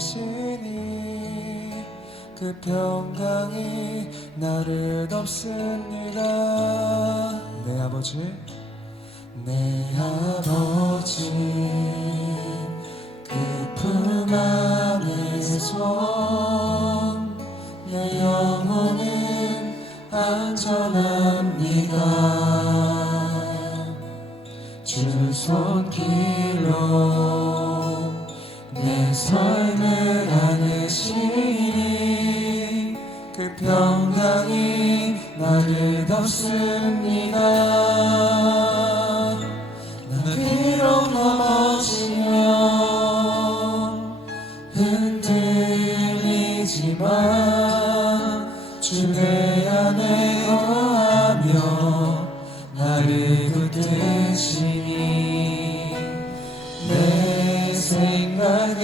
계시니 그 평강이 나를 덮습니다. 내 아버지, 내 아버지 그 품 안에서 내 영혼은 안전합니다. 주 손길로 내 삶을 안으시니 그 평강이 나를 덮습니다. 나 비록 넘어지면 흔들리지만 주 내 안에 거하며 나를 붙드시니 내 생각을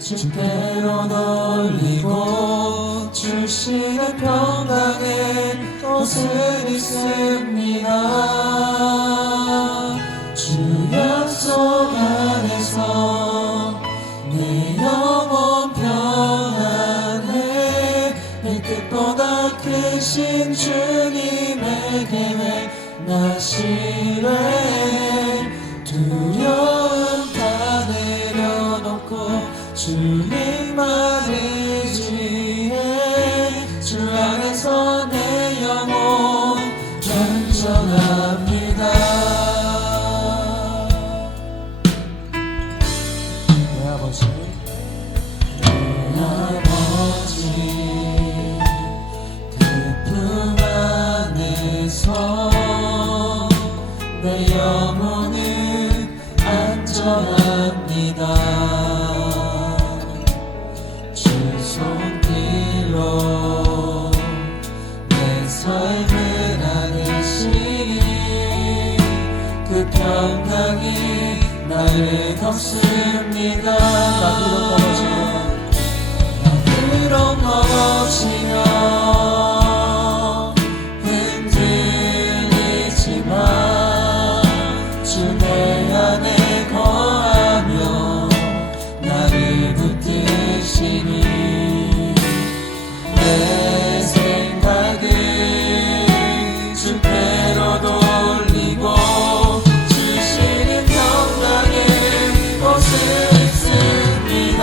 주께로 돌리고 주시는 평강의 옷을 입습니다. 주 약속 안에서 내 영혼 평안해 내 뜻보다 크신 주님의 계획 나 신뢰해 두려움 다 내려놓고 주님만 의지해 주 안에서 내 영혼 안전합니다. 내 아버지, 내 아버지 그 품 안에서 내 영혼은 안전합니다. 주 손길로 내 삶을 안으시니 그 평강이 나를 덮습니다. 나 비록 넘어지면 흔들리지만 주 내 안에 거하며 나를 붙드시니 내 생각을 주께로 돌리고 주시는 평강의 옷을 입습니다.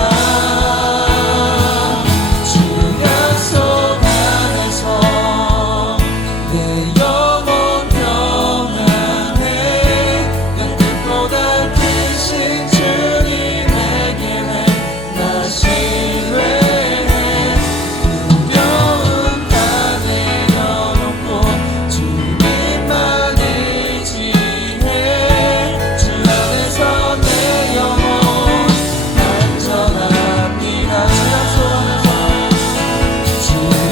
주 약속 안에서 내 영혼 평안해 내 뜻보다 크신 주님의 계획 나 신뢰해 두려움 다 내려놓고 주님만 의지해 주 안에서 내 영혼 안전합니다. 주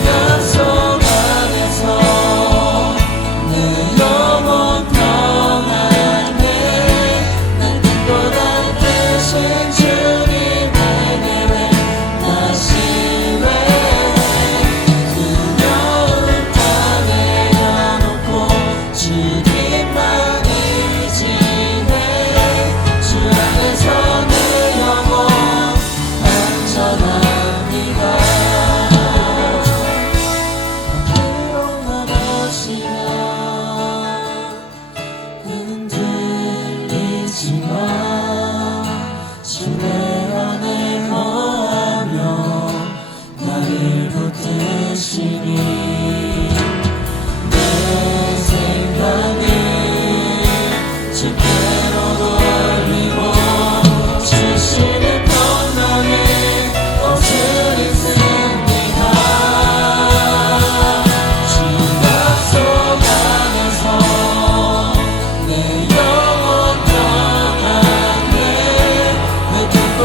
약속 안에서 내 영혼 평안해 내 뜻보다 크신 주님의 계획 나 신뢰해 두려움 다 내려놓고 주님만 의지해 주 안에서 내 영혼 안전합니다. 비록 넘어지면 흔들리지만 주 내 안에 거하며 나를 붙드시니 내 생각을 주께로 돌리고 주시는 평강의 옷을 입습니다. 주 약속 안에서 내 영혼 평안해 내 뜻보다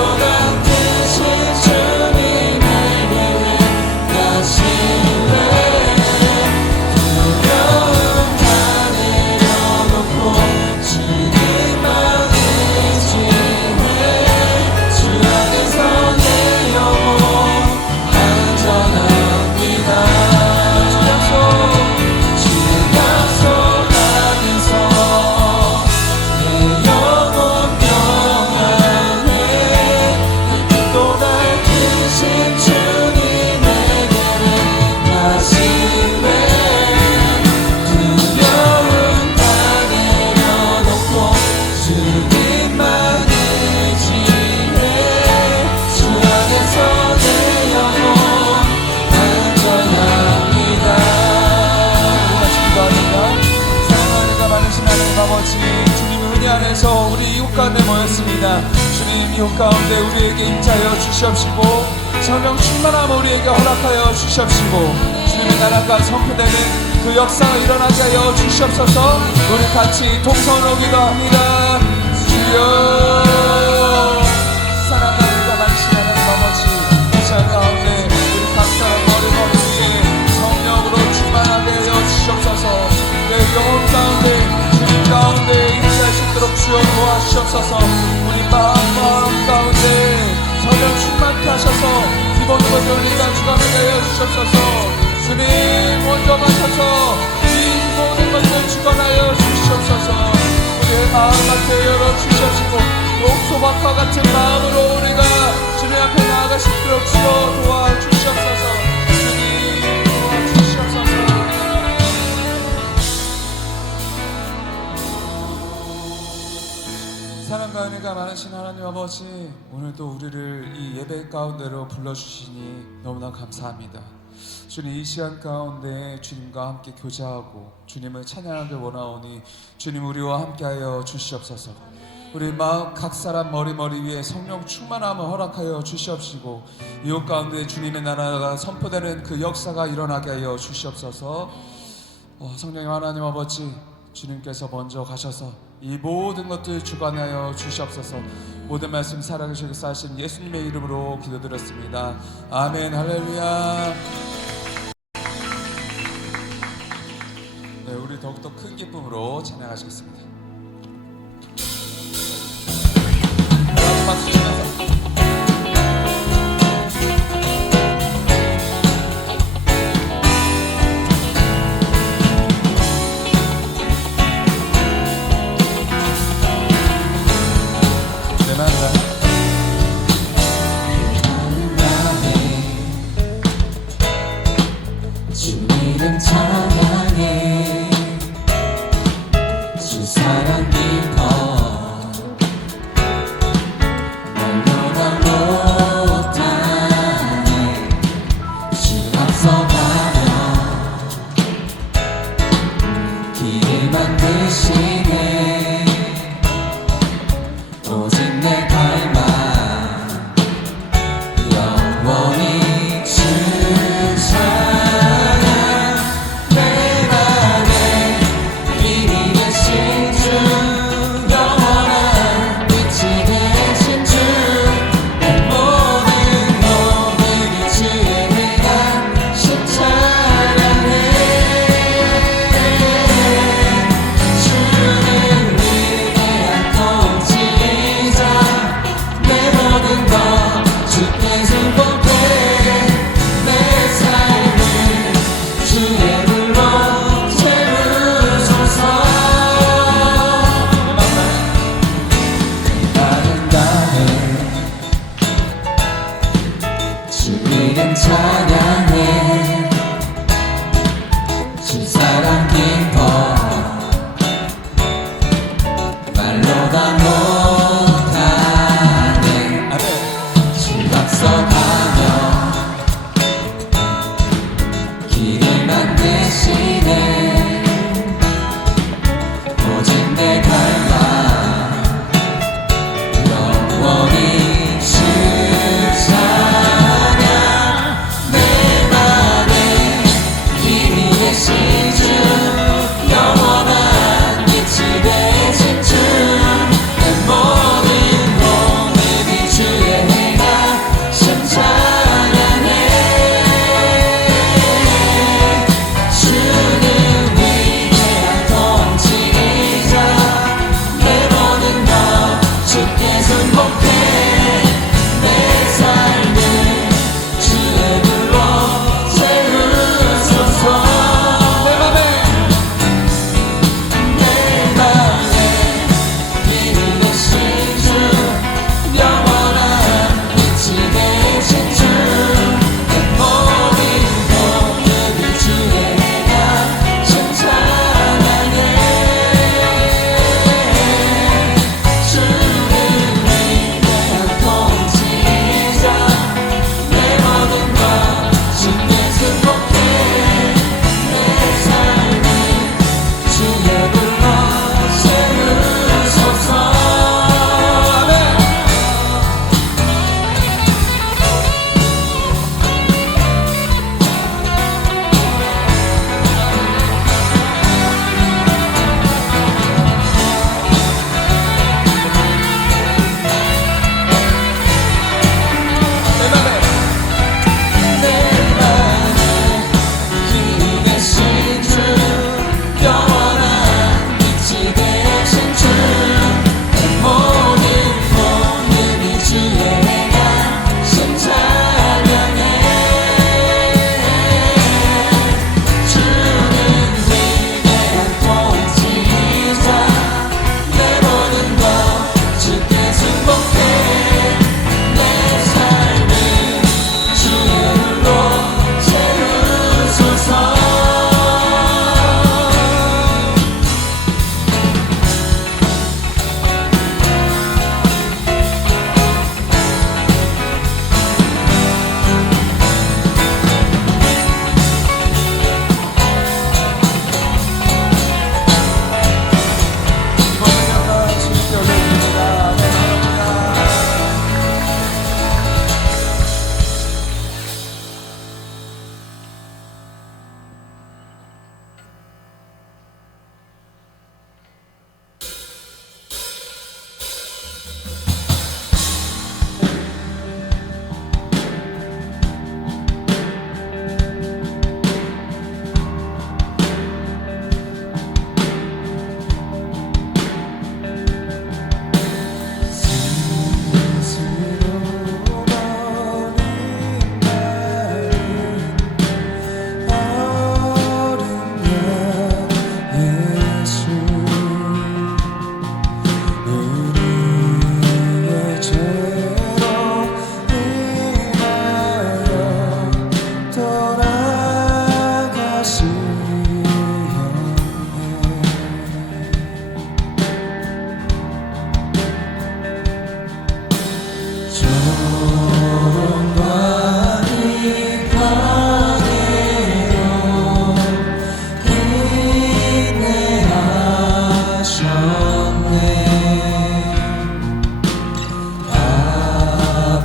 이곳 가운데 모였습니다. 주님, 이곳 가운데 우리에게 임자여 주시옵시고 성령 충만함 우리에게 허락하여 주시옵시고 주님의 나라가 선포되는 그 역사가 일어나게 하여 주시옵소서. 우리 같이 동성으로기도 합니다. 주여, 사랑하는 당신의 아버지, 이 시간 가운데 우리 각 사람 머리 위에 성령으로 충만하게 하여 주시옵소서. 내 영혼 가운데 주님 가운데 임재할 수 있도록 주여 도와주시옵소서. 우리 마음 가운데 성령 충만케 하셔서 기본으로 우리가 주관하게 하여 주시옵소서. 주님 먼저 가셔서 이 모든 것을 주관하여 주시옵소서. 우리의 마음을 열어 주시옵시고 옥소박과 같은 마음으로 우리가 주님 앞에 나아갈 수 있도록 주여 도와주시옵소서. 주님 도와주시옵소서. 사랑과 은혜가 많으신 하나님 아버지, 오늘도 우리를 이 예배 가운데로 불러주시니 너무나 감사합니다. 주님, 이 시간 가운데 주님과 함께 교제하고 주님을 찬양하길 원하오니 주님 우리와 함께하여 주시옵소서. 우리 마음 각 사람 머리 위에 성령 충만함을 허락하여 주시옵시고 이곳 가운데 주님의 나라가 선포되는 그 역사가 일어나게 하여 주시옵소서. 성령님 하나님 아버지, 주님께서 먼저 가셔서 이 모든 것들 주관하여 주시옵소서. 모든 말씀 살아계시고 사신 예수님의 이름으로 기도드렸습니다. 아멘. 할렐루야. 네, 우리 더욱더 큰 기쁨으로 찬양하시겠습니다. 박수 치면서 주님 찬양해 주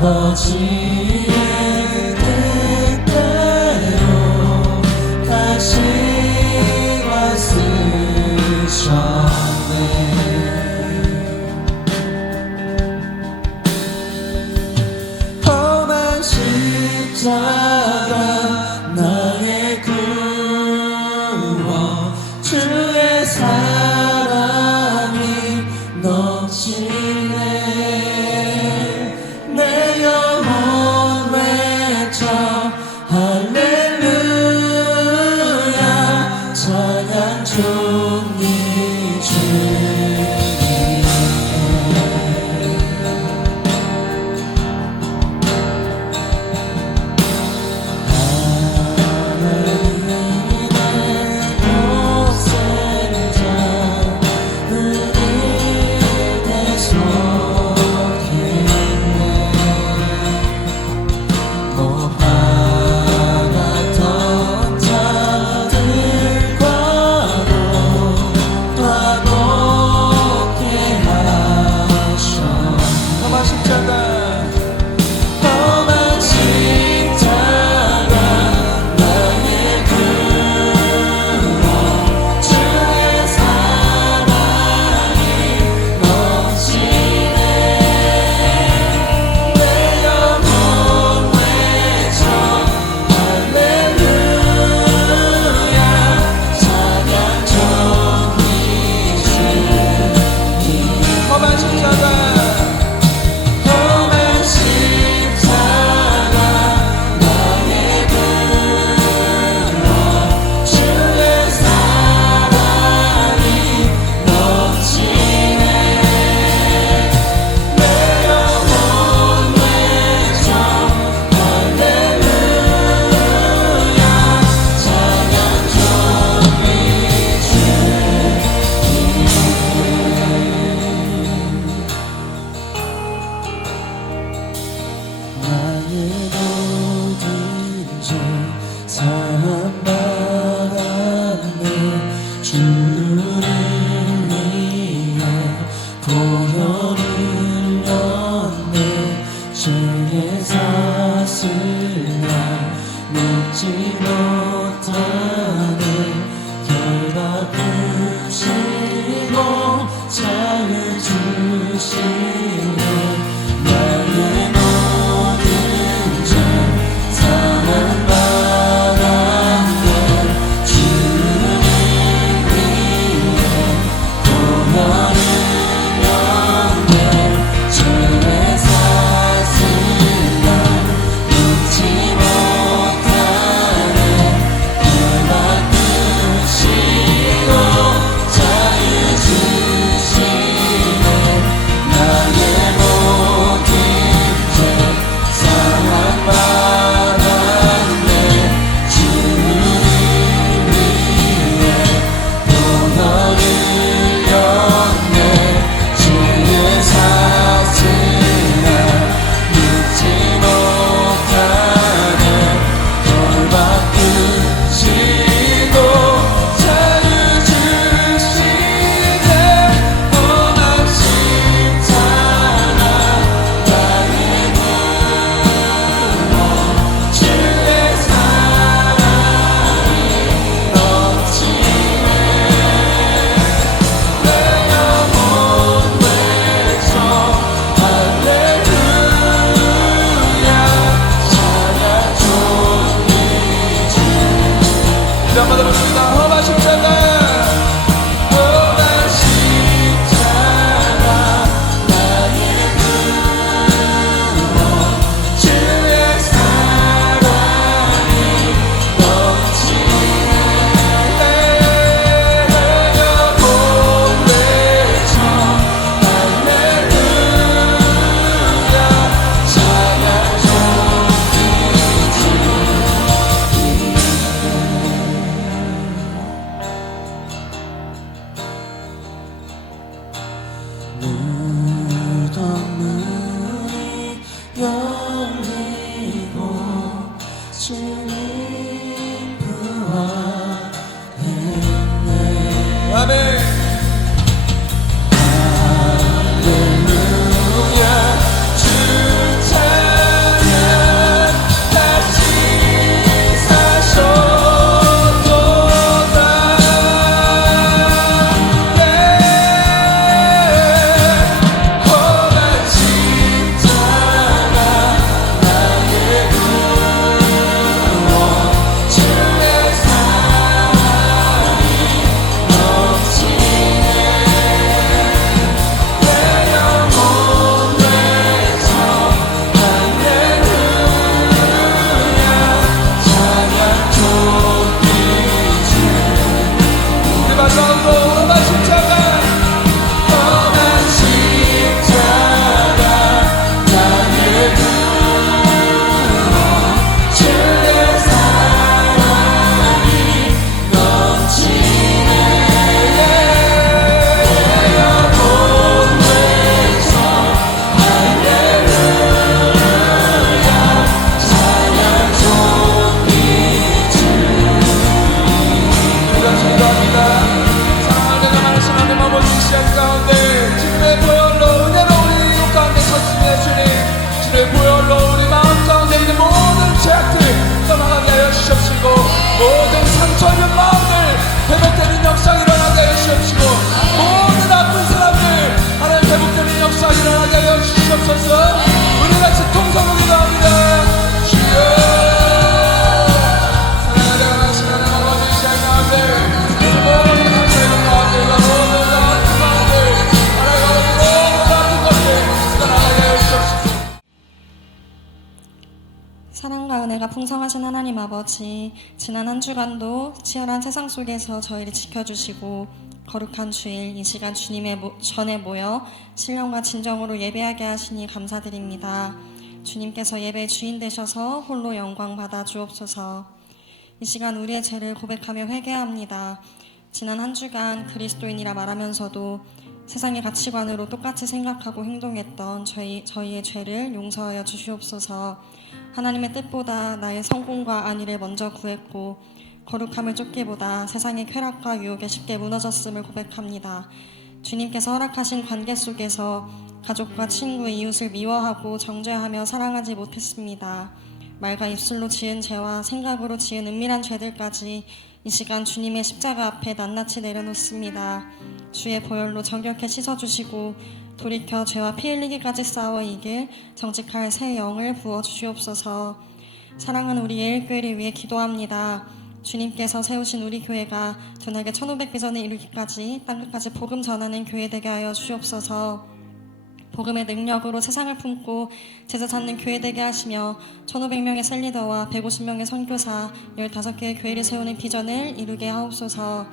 아버지의 뜻대로 다시 왔으셨네. 험한 십자가 나의 구원 주의 사랑이 넘치네. 내 영혼 외쳐 할렐루야 찬양 종이 주님께. 하나님의 독생자 우리 대속했네. 못 박았던 자들과도 화목케 하셨네. 험한 십자가 험한 십자가 나의 구원 주의 사랑이 넘치네. 내 영혼 외쳐 할렐루야 찬양 종이 주님. 험한 십자가 험한 십자가 나의 구원 주의 사랑이 넘치네. 내 영혼 외쳐 할렐루야 찬양 종이 나의 모든 죄 사함받았네. 주를 위해 보혈 흘렸네. 죄의 사슬 날 묶지 못하네. 결 바꾸시고 자유 주시네. 나의 모든 죄 사함받았네. 주를 위해 보혈 흘렸네. 죄의 사슬 날 묶지 못하네. 결 바꾸시고 사랑과 은혜가 풍성하신 하나님 아버지, 지난 한 주간도 치열한 세상 속에서 저희를 지켜주시고 거룩한 주일 이 시간 주님의 전에 모여 신령과 진정으로 예배하게 하시니 감사드립니다. 주님께서 예배의 주인 되셔서 홀로 영광 받아 주옵소서. 이 시간 우리의 죄를 고백하며 회개합니다. 지난 한 주간 그리스도인이라 말하면서도 세상의 가치관으로 똑같이 생각하고 행동했던 저희의 죄를 용서하여 주시옵소서. 하나님의 뜻보다 나의 성공과 안위를 먼저 구했고 거룩함을 쫓기보다 세상의 쾌락과 유혹에 쉽게 무너졌음을 고백합니다. 주님께서 허락하신 관계 속에서 가족과 친구, 이웃을 미워하고 정죄하며 사랑하지 못했습니다. 말과 입술로 지은 죄와 생각으로 지은 은밀한 죄들까지 이 시간 주님의 십자가 앞에 낱낱이 내려놓습니다. 주의 보혈로 정결케 씻어주시고 돌이켜 죄와 피 흘리기까지 싸워 이길 정직할 새 영을 부어주시옵소서. 사랑하는 우리 예일교회를 위해 기도합니다. 주님께서 세우신 우리 교회가 두날개 1500비전을 이루기까지 땅끝까지 복음 전하는 교회 되게 하여 주시옵소서. 복음의 능력으로 세상을 품고 제자 찾는 교회 되게 하시며 1500명의 셀리더와 150명의 선교사 15개의 교회를 세우는 비전을 이루게 하옵소서.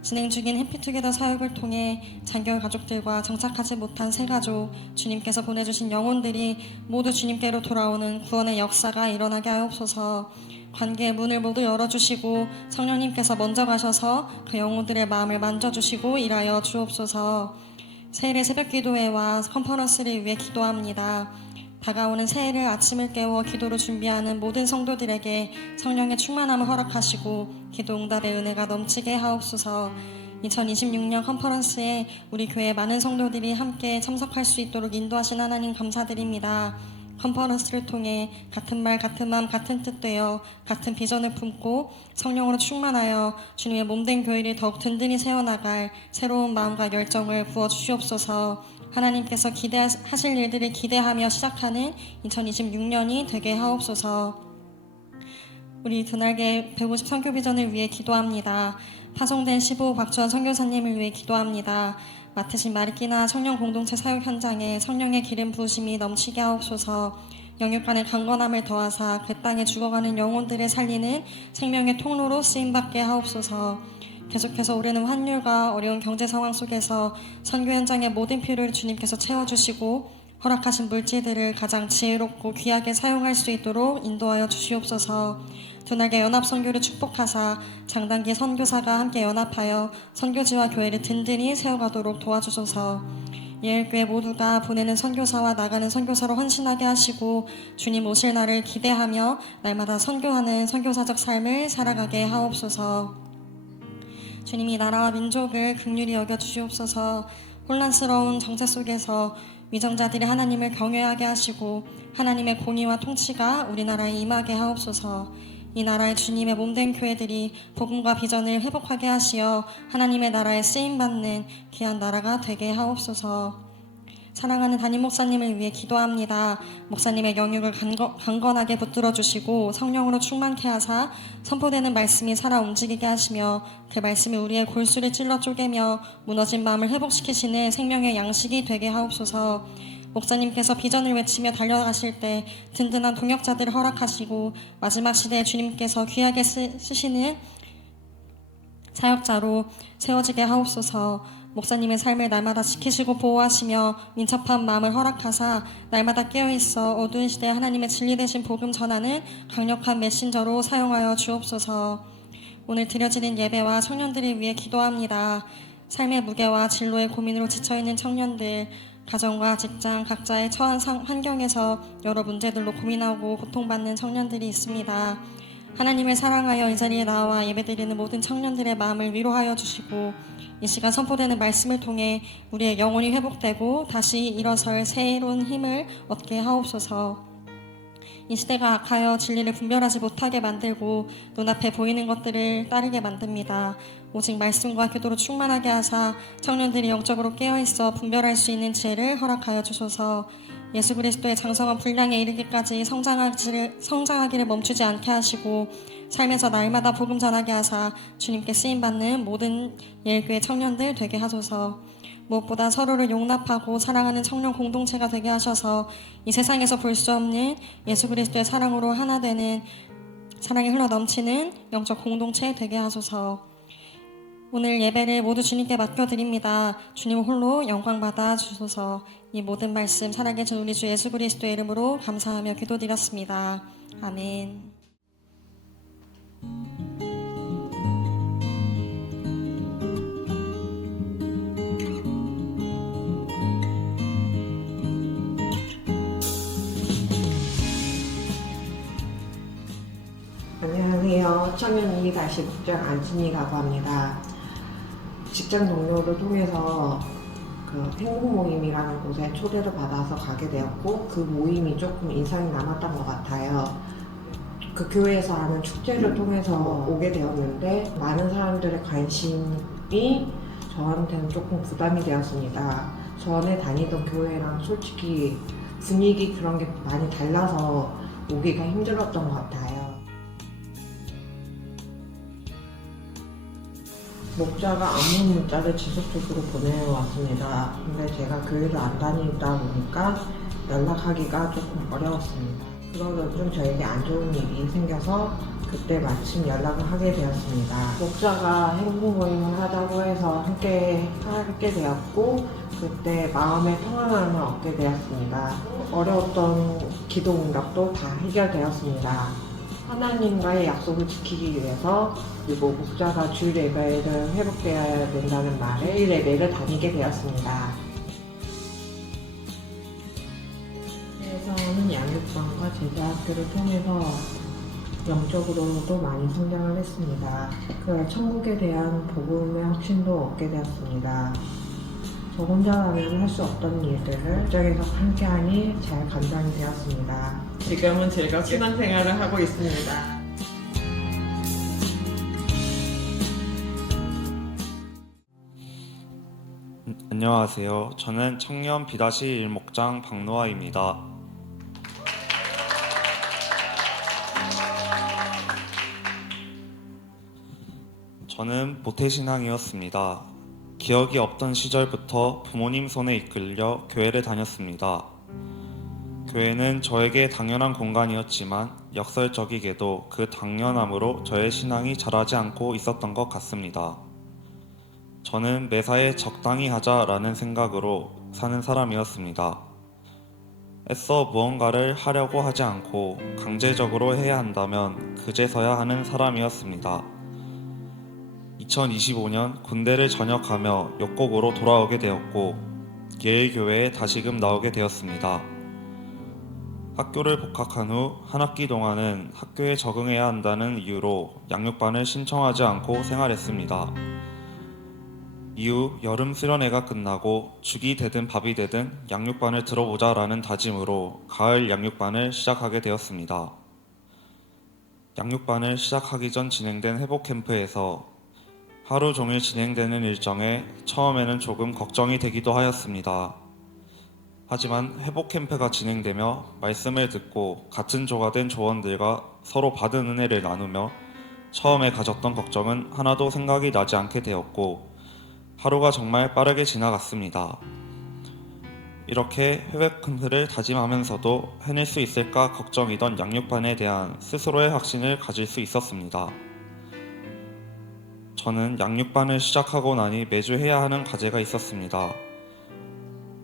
진행 중인 해피투게더 사역을 통해 장교회 가족들과 정착하지 못한 새 가족, 주님께서 보내주신 영혼들이 모두 주님께로 돌아오는 구원의 역사가 일어나게 하옵소서. 관계의 문을 모두 열어주시고 성령님께서 먼저 가셔서 그 영혼들의 마음을 만져주시고 일하여 주옵소서. 새해의 새벽기도회와 컨퍼런스를 위해 기도합니다. 다가오는 새해를 아침을 깨워 기도로 준비하는 모든 성도들에게 성령의 충만함을 허락하시고 기도 응답의 은혜가 넘치게 하옵소서. 2026년 컨퍼런스에 우리 교회 많은 성도들이 함께 참석할 수 있도록 인도하신 하나님 감사드립니다. 컨퍼런스를 통해 같은 말, 같은 마음, 같은 뜻 되어 같은 비전을 품고 성령으로 충만하여 주님의 몸된 교회를 더욱 든든히 세워나갈 새로운 마음과 열정을 부어주시옵소서. 하나님께서 기대하실 일들을 기대하며 시작하는 2026년이 되게 하옵소서. 우리 두날개 150 선교 비전을 위해 기도합니다. 파송된 15 박주원 선교사님을 위해 기도합니다. 맡으신 마리끼나 청년 공동체 사역 현장에 성령의 기름 부으심이 넘치게 하옵소서. 영육간의 강건함을 더하사 그 땅에 죽어가는 영혼들을 살리는 생명의 통로로 쓰임받게 하옵소서. 계속해서 오르는 환율과 어려운 경제 상황 속에서 선교 현장의 모든 필요를 주님께서 채워주시고 허락하신 물질들을 가장 지혜롭고 귀하게 사용할 수 있도록 인도하여 주시옵소서. 두날개 연합 선교를 축복하사 장단기 선교사가 함께 연합하여 선교지와 교회를 든든히 세워가도록 도와주소서. 예일교회 모두가 보내는 선교사와 나가는 선교사로 헌신하게 하시고 주님 오실 날을 기대하며 날마다 선교하는 선교사적 삶을 살아가게 하옵소서. 주님이 나라와 민족을 긍휼히 여겨주시옵소서. 혼란스러운 정체 속에서 위정자들이 하나님을 경외하게 하시고 하나님의 공의와 통치가 우리나라에 임하게 하옵소서. 이 나라의 주님의 몸된 교회들이 복음과 비전을 회복하게 하시어 하나님의 나라에 쓰임받는 귀한 나라가 되게 하옵소서. 사랑하는 담임 목사님을 위해 기도합니다. 목사님의 영육을 강건하게 붙들어 주시고 성령으로 충만케 하사 선포되는 말씀이 살아 움직이게 하시며 그 말씀이 우리의 골수를 찔러 쪼개며 무너진 마음을 회복시키시는 생명의 양식이 되게 하옵소서. 목사님께서 비전을 외치며 달려가실 때 든든한 동역자들을 허락하시고 마지막 시대에 주님께서 귀하게 쓰시는 사역자로 세워지게 하옵소서. 목사님의 삶을 날마다 지키시고 보호하시며 민첩한 마음을 허락하사 날마다 깨어있어 어두운 시대에 하나님의 진리 되신 복음 전하는 강력한 메신저로 사용하여 주옵소서. 오늘 드려지는 예배와 청년들을 위해 기도합니다. 삶의 무게와 진로의 고민으로 지쳐있는 청년들, 가정과 직장 각자의 처한 환경에서 여러 문제들로 고민하고 고통받는 청년들이 있습니다. 하나님을 사랑하여 이 자리에 나와 예배드리는 모든 청년들의 마음을 위로하여 주시고 이 시간 선포되는 말씀을 통해 우리의 영혼이 회복되고 다시 일어설 새로운 힘을 얻게 하옵소서. 이 시대가 악하여 진리를 분별하지 못하게 만들고 눈앞에 보이는 것들을 따르게 만듭니다. 오직 말씀과 기도로 충만하게 하사 청년들이 영적으로 깨어있어 분별할 수 있는 지혜를 허락하여 주소서. 예수 그리스도의 장성한 분량에 이르기까지 성장하기를 멈추지 않게 하시고 삶에서 날마다 복음 전하게 하사 주님께 쓰임받는 모든 예일교회 청년들 되게 하소서. 무엇보다 서로를 용납하고 사랑하는 청년 공동체가 되게 하셔서 이 세상에서 볼 수 없는 예수 그리스도의 사랑으로 하나 되는 사랑이 흘러 넘치는 영적 공동체 되게 하소서. 오늘 예배를 모두 주님께 맡겨드립니다. 주님 홀로 영광 받아 주소서. 이 모든 말씀 살아계신 우리 주 예수 그리스도의 이름으로 감사하며 기도드렸습니다. 아멘. 안녕하세요. 청년 2-6 국장 안진이라고 합니다. 직장 동료를 통해서 그 행복 모임이라는 곳에 초대를 받아서 가게 되었고, 그 모임이 조금 인상이 남았던 것 같아요. 그 교회에서 하는 축제를 통해서 오게 되었는데, 많은 사람들의 관심이 저한테는 조금 부담이 되었습니다. 전에 다니던 교회랑 솔직히 분위기 그런 게 많이 달라서 오기가 힘들었던 것 같아요. 목자가 안문 문자를 지속적으로 보내왔습니다. 근데 제가 교회를 안 다니다 보니까 연락하기가 조금 어려웠습니다. 그러던 중 저에게 안 좋은 일이 생겨서 그때 마침 연락을 하게 되었습니다. 목자가 행복 모임을 하자고 해서 함께 하게 되었고, 그때 마음의 평안함을 얻게 되었습니다. 어려웠던 기도 응답도 다 해결되었습니다. 하나님과의 약속을 지키기 위해서, 그리고 목자가 주일 예배를 회복되어야 된다는 말에 주일 예배를 다니게 되었습니다. 그래서는 양육반과 제자학교를 통해서 영적으로도 많이 성장을 했습니다. 그 천국에 대한 복음의 확신도 얻게 되었습니다. 저 혼자라면 할 수 없던 일들을 국장에서 함께하니 잘 감당이 되었습니다. 지금은 즐겁게 신앙생활을 하고 있습니다. 안녕하세요. 저는 청년 B-1 목장 박노아입니다. 저는 모태신앙이었습니다. 기억이 없던 시절부터 부모님 손에 이끌려 교회를 다녔습니다. 교회는 저에게 당연한 공간이었지만 역설적이게도 그 당연함으로 저의 신앙이 자라지 않고 있었던 것 같습니다. 저는 매사에 적당히 하자라는 생각으로 사는 사람이었습니다. 애써 무언가를 하려고 하지 않고 강제적으로 해야 한다면 그제서야 하는 사람이었습니다. 2025년 군대를 전역하며 역곡으로 돌아오게 되었고, 예일교회에 다시금 나오게 되었습니다. 학교를 복학한 후 한 학기 동안은 학교에 적응해야 한다는 이유로 양육반을 신청하지 않고 생활했습니다. 이후 여름 수련회가 끝나고 죽이 되든 밥이 되든 양육반을 들어보자 라는 다짐으로 가을 양육반을 시작하게 되었습니다. 양육반을 시작하기 전 진행된 회복 캠프에서 하루 종일 진행되는 일정에 처음에는 조금 걱정이 되기도 하였습니다. 하지만 회복 캠프가 진행되며 말씀을 듣고 같은 조가 된 조원들과 서로 받은 은혜를 나누며 처음에 가졌던 걱정은 하나도 생각이 나지 않게 되었고, 하루가 정말 빠르게 지나갔습니다. 이렇게 회복 캠프를 다짐하면서도 해낼 수 있을까 걱정이던 양육반에 대한 스스로의 확신을 가질 수 있었습니다. 저는 양육반을 시작하고 나니 매주 해야 하는 과제가 있었습니다.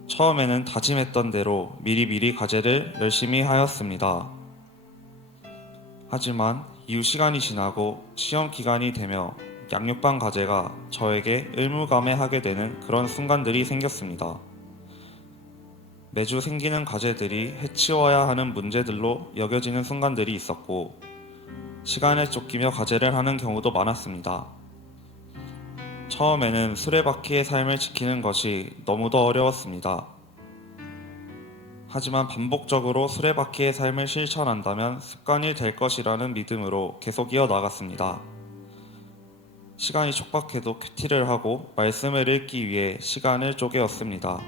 처음에는 다짐했던 대로 미리미리 과제를 열심히 하였습니다. 하지만 이후 시간이 지나고 시험 기간이 되며 양육반 과제가 저에게 의무감해하게 되는 그런 순간들이 생겼습니다. 매주 생기는 과제들이 해치워야 하는 문제들로 여겨지는 순간들이 있었고, 시간에 쫓기며 과제를 하는 경우도 많았습니다. 처음에는 수레바퀴의 삶을 지키는 것이 너무도 어려웠습니다. 하지만 반복적으로 수레바퀴의 삶을 실천한다면 습관이 될 것이라는 믿음으로 계속 이어나갔습니다. 시간이 촉박해도 큐티를 하고 말씀을 읽기 위해 시간을 쪼개었습니다.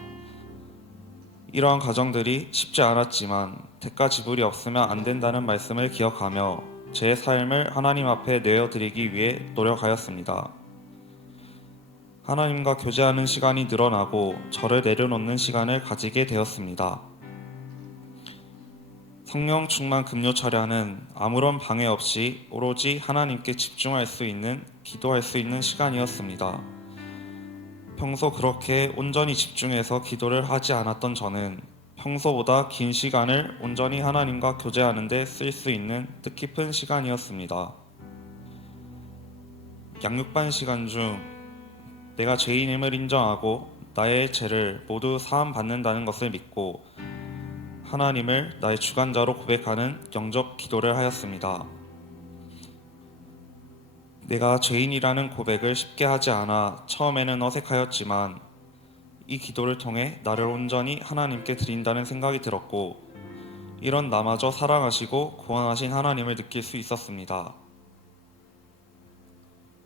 이러한 과정들이 쉽지 않았지만 대가 지불이 없으면 안 된다는 말씀을 기억하며 제 삶을 하나님 앞에 내어드리기 위해 노력하였습니다. 하나님과 교제하는 시간이 늘어나고 저를 내려놓는 시간을 가지게 되었습니다. 성령 충만 금요 철야는 아무런 방해 없이 오로지 하나님께 집중할 수 있는, 기도할 수 있는 시간이었습니다. 평소 그렇게 온전히 집중해서 기도를 하지 않았던 저는 평소보다 긴 시간을 온전히 하나님과 교제하는 데 쓸 수 있는 뜻깊은 시간이었습니다. 양육반 시간 중 내가 죄인임을 인정하고 나의 죄를 모두 사함 받는다는 것을 믿고 하나님을 나의 주관자로 고백하는 영접 기도를 하였습니다. 내가 죄인이라는 고백을 쉽게 하지 않아 처음에는 어색하였지만 이 기도를 통해 나를 온전히 하나님께 드린다는 생각이 들었고 이런 나마저 사랑하시고 구원하신 하나님을 느낄 수 있었습니다.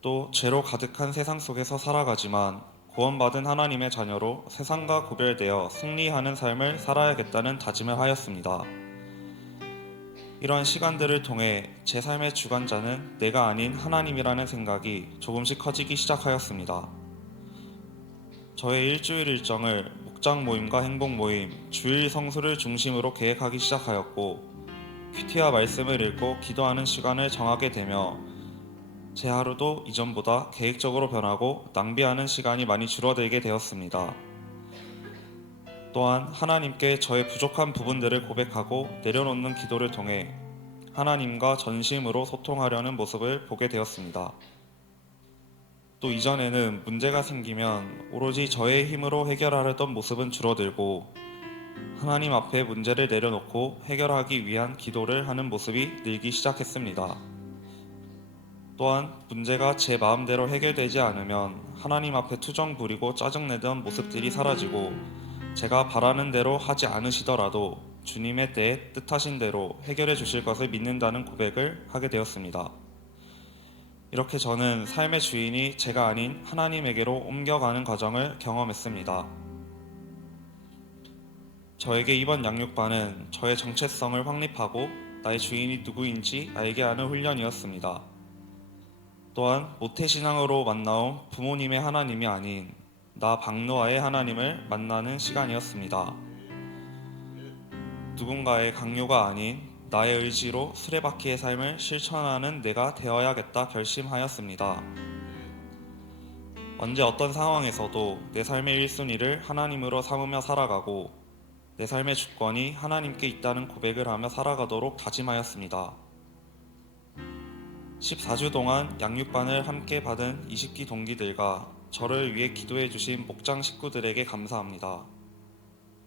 또 죄로 가득한 세상 속에서 살아가지만 구원받은 하나님의 자녀로 세상과 구별되어 승리하는 삶을 살아야겠다는 다짐을 하였습니다. 이러한 시간들을 통해 제 삶의 주관자는 내가 아닌 하나님이라는 생각이 조금씩 커지기 시작하였습니다. 저의 일주일 일정을 목장 모임과 행복 모임, 주일 성수를 중심으로 계획하기 시작하였고 큐티와 말씀을 읽고 기도하는 시간을 정하게 되며 제 하루도 이전보다 계획적으로 변하고 낭비하는 시간이 많이 줄어들게 되었습니다. 또한 하나님께 저의 부족한 부분들을 고백하고 내려놓는 기도를 통해 하나님과 전심으로 소통하려는 모습을 보게 되었습니다. 또 이전에는 문제가 생기면 오로지 저의 힘으로 해결하려던 모습은 줄어들고 하나님 앞에 문제를 내려놓고 해결하기 위한 기도를 하는 모습이 늘기 시작했습니다. 또한 문제가 제 마음대로 해결되지 않으면 하나님 앞에 투정 부리고 짜증내던 모습들이 사라지고 제가 바라는 대로 하지 않으시더라도 주님의 때에 뜻하신 대로 해결해 주실 것을 믿는다는 고백을 하게 되었습니다. 이렇게 저는 삶의 주인이 제가 아닌 하나님에게로 옮겨가는 과정을 경험했습니다. 저에게 이번 양육반은 저의 정체성을 확립하고 나의 주인이 누구인지 알게 하는 훈련이었습니다. 또한 모태신앙으로 만나온 부모님의 하나님이 아닌 나 박노아의 하나님을 만나는 시간이었습니다. 누군가의 강요가 아닌 나의 의지로 수레바퀴의 삶을 실천하는 내가 되어야겠다 결심하였습니다. 언제 어떤 상황에서도 내 삶의 1순위를 하나님으로 삼으며 살아가고 내 삶의 주권이 하나님께 있다는 고백을 하며 살아가도록 다짐하였습니다. 14주 동안 양육반을 함께 받은 20기 동기들과 저를 위해 기도해 주신 목장 식구들에게 감사합니다.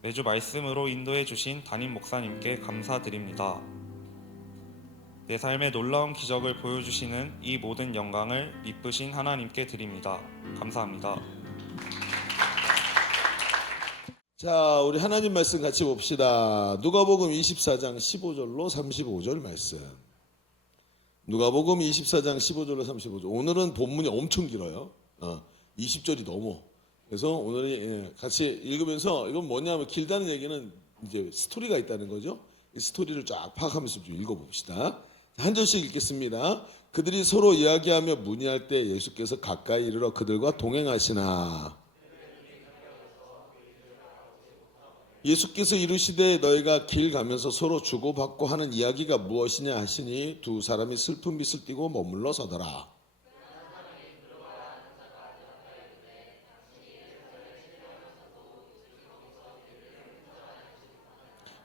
매주 말씀으로 인도해 주신 담임 목사님께 감사드립니다. 내 삶의 놀라운 기적을 보여주시는 이 모든 영광을 미쁘신 하나님께 드립니다. 감사합니다. 자, 우리 하나님 말씀 같이 봅시다. 누가복음 24장 15절로 35절 말씀. 누가복음 24장 15절로 35절. 오늘은 본문이 엄청 길어요. 20절이 넘어. 그래서 오늘은 같이 읽으면서 이건 뭐냐면 길다는 얘기는 이제 스토리가 있다는 거죠. 이 스토리를 쫙 파악하면서 좀 읽어봅시다. 한 절씩 읽겠습니다. 그들이 서로 이야기하며 문의할 때 예수께서 가까이 이르러 그들과 동행하시나. 예수께서 이르시되 너희가 길 가면서 서로 주고받고 하는 이야기가 무엇이냐 하시니 두 사람이 슬픈 빛을 띠고 머물러 서더라.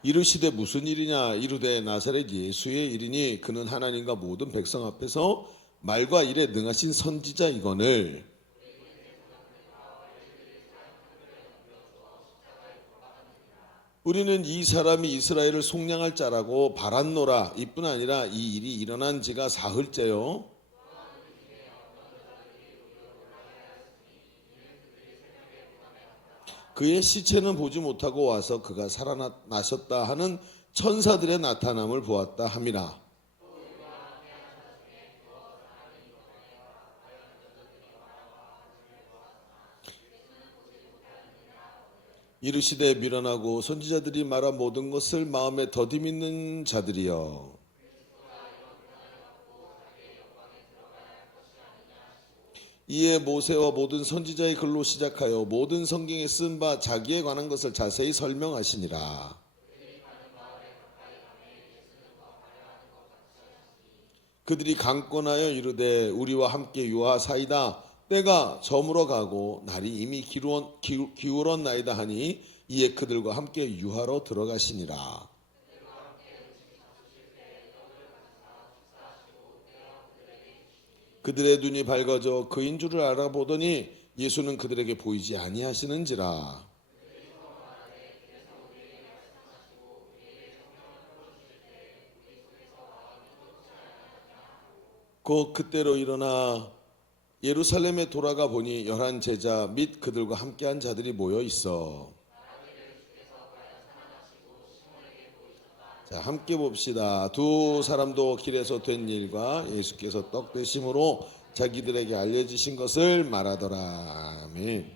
이르시되 무슨 일이냐 이르되 나사렛 예수의 일이니 그는 하나님과 모든 백성 앞에서 말과 일에 능하신 선지자이거늘 우리는 이 사람이 이스라엘을 속량할 자라고 바랐노라. 이뿐 아니라 이 일이 일어난 지가 사흘째요. 그의 시체는 보지 못하고 와서 그가 살아나셨다 하는 천사들의 나타남을 보았다 함이라. 이르시되 미련하고 선지자들이 말한 모든 것을 마음에 더디 믿는 자들이여. 이에 모세와 모든 선지자의 글로 시작하여 모든 성경에 쓴 바 자기에 관한 것을 자세히 설명하시니라. 그들이 강권하여 이르되 우리와 함께 유하사이다. 때가 저물어 가고 날이 이미 기울었나이다 하니 이에 그들과 함께 유하로 들어가시니라. 그들의 눈이 밝아져 그인 줄을 알아보더니 예수는 그들에게 보이지 아니하시는지라. 곧 그때로 일어나 예루살렘에 돌아가 보니 11 제자 및 그들과 함께한 자들이 모여 있어. 자, 함께 봅시다. 두 사람도 길에서 된 일과 예수께서 떡 드심으로 자기들에게 알려주신 것을 말하더라. 아멘.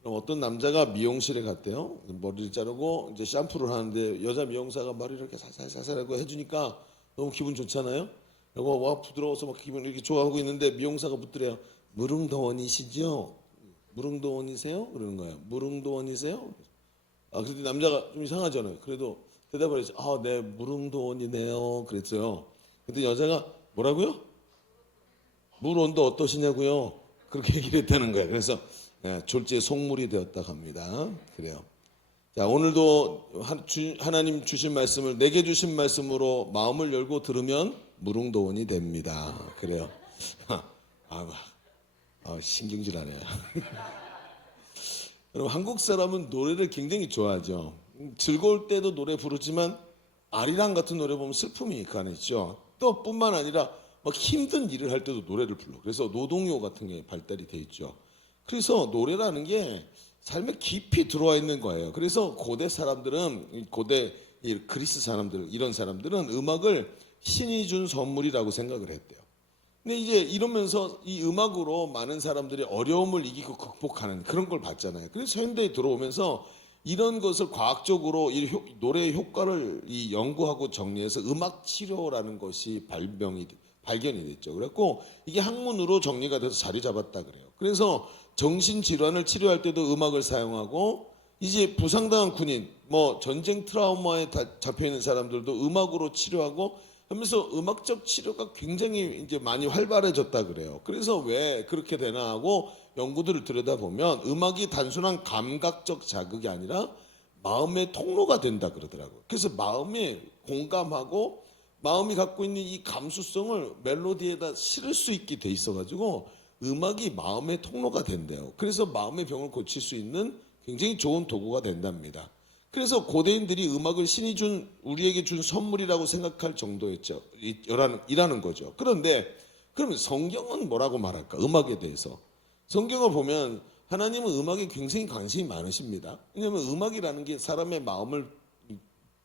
그럼 어떤 남자가 미용실에 갔대요. 머리를 자르고 이제 샴푸를 하는데 여자 미용사가 머리를 이렇게 살살살살하고 해주니까 너무 기분 좋잖아요. 이거 와 부드러워서 막 기분 이렇게 좋아하고 있는데 미용사가 묻더래요. 무릉도원이시죠? 무릉도원이세요? 그러는 거예요. 무릉도원이세요? 아, 근데 남자가 좀 이상하잖아요. 그래도 대답을 했죠. 아, 네, 무릉도원이네요. 그랬어요. 근데 여자가 뭐라고요? 물온도 어떠시냐고요? 그렇게 얘기를 했다는 거예요. 그래서 졸지에 속물이 되었다 합니다. 그래요. 자, 오늘도 하나님 주신 말씀을 내게 주신 말씀으로 마음을 열고 들으면 무릉도원이 됩니다. 그래요. 신경질하네요. 여러분, 한국 사람은 노래를 굉장히 좋아하죠. 즐거울 때도 노래 부르지만 아리랑 같은 노래 보면 슬픔이 가nes죠. 또 뿐만 아니라 막 힘든 일을 할 때도 노래를 불러. 그래서 노동요 같은 게 발달이 돼 있죠. 그래서 노래라는 게 삶에 깊이 들어와 있는 거예요. 그래서 고대 사람들은 고대 그리스 사람들 이런 사람들은 음악을 신이 준 선물이라고 생각을 했대요. 근데 이제 이러면서 이 음악으로 많은 사람들이 어려움을 이기고 극복하는 그런 걸 봤잖아요. 그래서 현대에 들어오면서 이런 것을 과학적으로 이 노래의 효과를 연구하고 정리해서 음악 치료라는 것이 발견이 됐죠. 그래갖고 이게 학문으로 정리가 돼서 자리 잡았다 그래요. 그래서 정신질환을 치료할 때도 음악을 사용하고 이제 부상당한 군인, 뭐 전쟁 트라우마에 잡혀 있는 사람들도 음악으로 치료하고 하면서 음악적 치료가 굉장히 이제 많이 활발해졌다 그래요. 그래서 왜 그렇게 되나 하고 연구들을 들여다보면 음악이 단순한 감각적 자극이 아니라 마음의 통로가 된다 그러더라고요. 그래서 마음에 공감하고 마음이 갖고 있는 이 감수성을 멜로디에다 실을 수 있게 돼 있어가지고 음악이 마음의 통로가 된대요. 그래서 마음의 병을 고칠 수 있는 굉장히 좋은 도구가 된답니다. 그래서 고대인들이 음악을 신이 우리에게 준 선물이라고 생각할 정도였죠. 이라는 거죠. 그런데 그러면 성경은 뭐라고 말할까? 음악에 대해서. 성경을 보면 하나님은 음악에 굉장히 관심이 많으십니다. 왜냐하면 음악이라는 게 사람의 마음을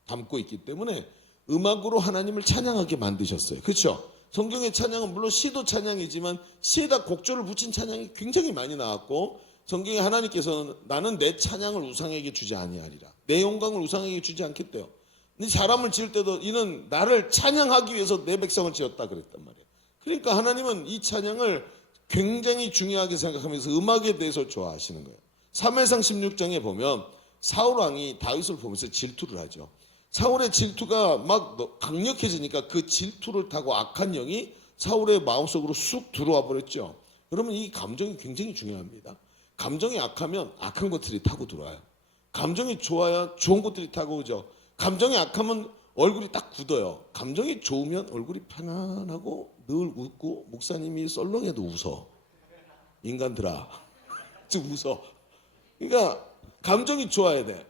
담고 있기 때문에 음악으로 하나님을 찬양하게 만드셨어요. 그렇죠? 성경의 찬양은 물론 시도 찬양이지만 시에다 곡조를 붙인 찬양이 굉장히 많이 나왔고 성경에 하나님께서는 나는 내 찬양을 우상에게 주지 아니하리라. 내 영광을 우상에게 주지 않겠대요. 근데 사람을 지을 때도 이는 나를 찬양하기 위해서 내 백성을 지었다 그랬단 말이에요. 그러니까 하나님은 이 찬양을 굉장히 중요하게 생각하면서 음악에 대해서 좋아하시는 거예요. 사무엘상 16장에 보면 사울왕이 다윗을 보면서 질투를 하죠. 사울의 질투가 막 강력해지니까 그 질투를 타고 악한 영이 사울의 마음속으로 쑥 들어와 버렸죠. 여러분 이 감정이 굉장히 중요합니다. 감정이 악하면 악한 것들이 타고 들어와요. 감정이 좋아야 좋은 것들이 타고 오죠. 감정이 악하면 얼굴이 딱 굳어요. 감정이 좋으면 얼굴이 편안하고 늘 웃고 목사님이 썰렁해도 웃어. 인간들아. 좀 웃어. 그러니까 감정이 좋아야 돼.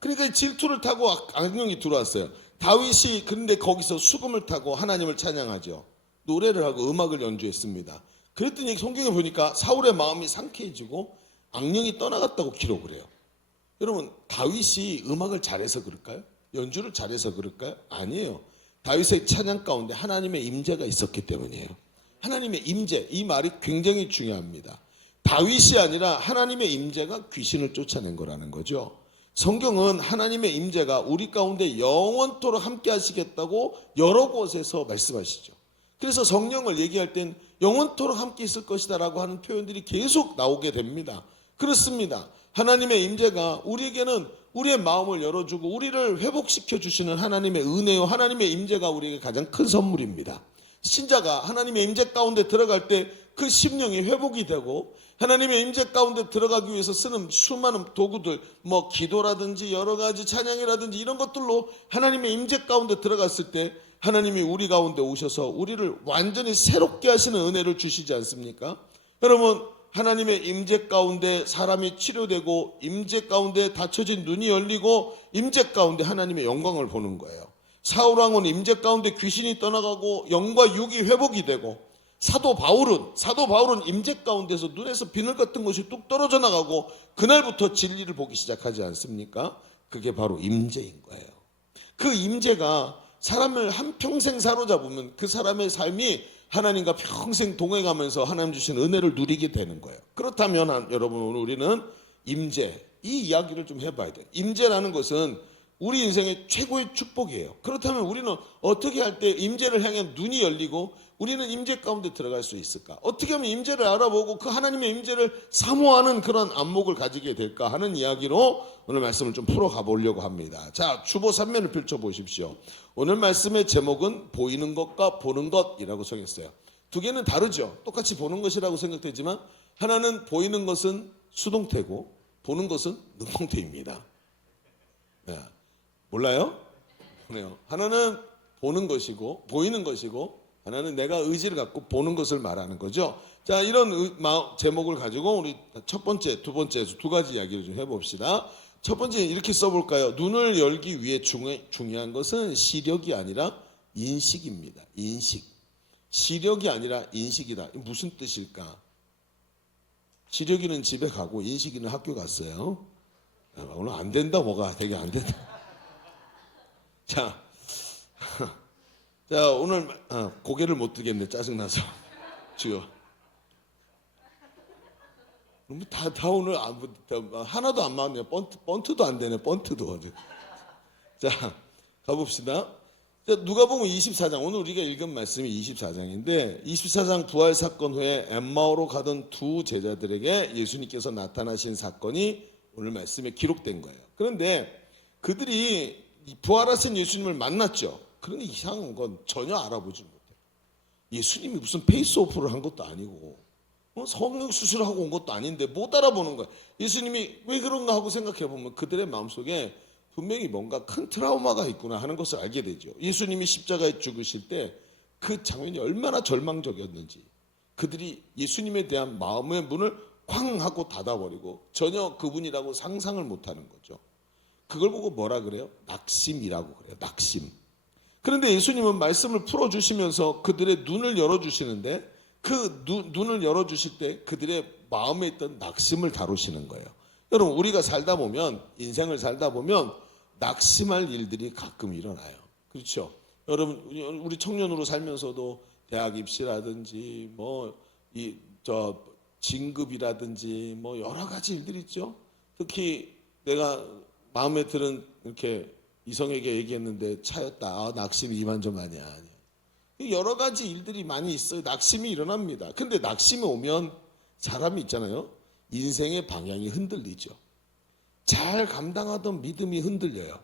그러니까 질투를 타고 악령이 들어왔어요. 다윗이 그런데 거기서 수금을 타고 하나님을 찬양하죠. 노래를 하고 음악을 연주했습니다. 그랬더니 성경에 보니까 사울의 마음이 상쾌해지고 악령이 떠나갔다고 기록을 해요. 여러분 다윗이 음악을 잘해서 그럴까요? 연주를 잘해서 그럴까요? 아니에요. 다윗의 찬양 가운데 하나님의 임재가 있었기 때문이에요. 하나님의 임재, 이 말이 굉장히 중요합니다. 다윗이 아니라 하나님의 임재가 귀신을 쫓아낸 거라는 거죠. 성경은 하나님의 임재가 우리 가운데 영원토록 함께 하시겠다고 여러 곳에서 말씀하시죠. 그래서 성령을 얘기할 땐 영원토록 함께 있을 것이다라고 하는 표현들이 계속 나오게 됩니다. 그렇습니다. 하나님의 임재가 우리에게는 우리의 마음을 열어주고 우리를 회복시켜 주시는 하나님의 은혜요, 하나님의 임재가 우리에게 가장 큰 선물입니다. 신자가 하나님의 임재 가운데 들어갈 때 그 심령이 회복이 되고, 하나님의 임재 가운데 들어가기 위해서 쓰는 수많은 도구들, 뭐 기도라든지 여러 가지 찬양이라든지 이런 것들로 하나님의 임재 가운데 들어갔을 때 하나님이 우리 가운데 오셔서 우리를 완전히 새롭게 하시는 은혜를 주시지 않습니까? 여러분, 하나님의 임재 가운데 사람이 치료되고, 임재 가운데 닫혀진 눈이 열리고, 임재 가운데 하나님의 영광을 보는 거예요. 사울왕은 임재 가운데 귀신이 떠나가고 영과 육이 회복이 되고, 사도 바울은 임재 가운데서 눈에서 비늘 같은 것이 뚝 떨어져 나가고 그날부터 진리를 보기 시작하지 않습니까? 그게 바로 임재인 거예요. 그 임재가 사람을 한평생 사로잡으면 그 사람의 삶이 하나님과 평생 동행하면서 하나님 주신 은혜를 누리게 되는 거예요. 그렇다면 여러분, 오늘 우리는 임재, 이 이야기를 좀 해봐야 돼요. 임재라는 것은 우리 인생의 최고의 축복이에요. 그렇다면 우리는 어떻게 할 때 임재를 향해 눈이 열리고 우리는 임재 가운데 들어갈 수 있을까? 어떻게 하면 임재를 알아보고 그 하나님의 임재를 사모하는 그런 안목을 가지게 될까 하는 이야기로 오늘 말씀을 좀 풀어가 보려고 합니다. 자, 주보 3면을 펼쳐보십시오. 오늘 말씀의 제목은 보이는 것과 보는 것이라고 정했어요. 두 개는 다르죠. 똑같이 보는 것이라고 생각되지만 하나는 보이는 것은 수동태고 보는 것은 능동태입니다. 네. 몰라요? 그래요. 하나는 보는 것이고 보이는 것이고, 하나는 내가 의지를 갖고 보는 것을 말하는 거죠. 자, 이런 제목을 가지고 우리 첫 번째, 두 번째에서 두 가지 이야기를 좀 해봅시다. 첫 번째 이렇게 써볼까요? 눈을 열기 위해 중요한 것은 시력이 아니라 인식입니다. 인식. 시력이 아니라 인식이다. 무슨 뜻일까? 시력이는 집에 가고 인식이는 학교 갔어요. 오늘 안 된다, 뭐가 되게 안 된다. 자, 오늘 고개를 못 들겠네, 짜증나서. 주여. 다 오늘 하나도 안 맞네요. 번트도 안 되네, 번트도. 자, 가봅시다. 자, 누가복음 24장, 오늘 우리가 읽은 말씀이 24장인데 24장 부활 사건 후에 엠마오로 가던 두 제자들에게 예수님께서 나타나신 사건이 오늘 말씀에 기록된 거예요. 그런데 그들이 부활하신 예수님을 만났죠. 그런데 이상한 건 전혀 알아보지 못해요. 예수님이 무슨 페이스오프를 한 것도 아니고 성령 수술하고 온 것도 아닌데 못 알아보는 거예요. 예수님이 왜 그런가 하고 생각해 보면 그들의 마음속에 분명히 뭔가 큰 트라우마가 있구나 하는 것을 알게 되죠. 예수님이 십자가에 죽으실 때 그 장면이 얼마나 절망적이었는지, 그들이 예수님에 대한 마음의 문을 쾅 하고 닫아버리고 전혀 그분이라고 상상을 못하는 거죠. 그걸 보고 뭐라 그래요? 낙심이라고 그래요. 낙심. 그런데 예수님은 말씀을 풀어주시면서 그들의 눈을 열어주시는데 그 눈을 열어주실 때 그들의 마음에 있던 낙심을 다루시는 거예요. 여러분, 우리가 살다 보면, 인생을 살다 보면 낙심할 일들이 가끔 일어나요. 그렇죠? 여러분, 우리 청년으로 살면서도 대학 입시라든지 진급이라든지 여러 가지 일들이 있죠. 특히 내가 마음에 드는 이렇게 이성에게 얘기했는데 차였다. 낙심이 이만저만이야. 여러 가지 일들이 많이 있어요. 낙심이 일어납니다. 근데 낙심이 오면 사람이 있잖아요. 인생의 방향이 흔들리죠. 잘 감당하던 믿음이 흔들려요.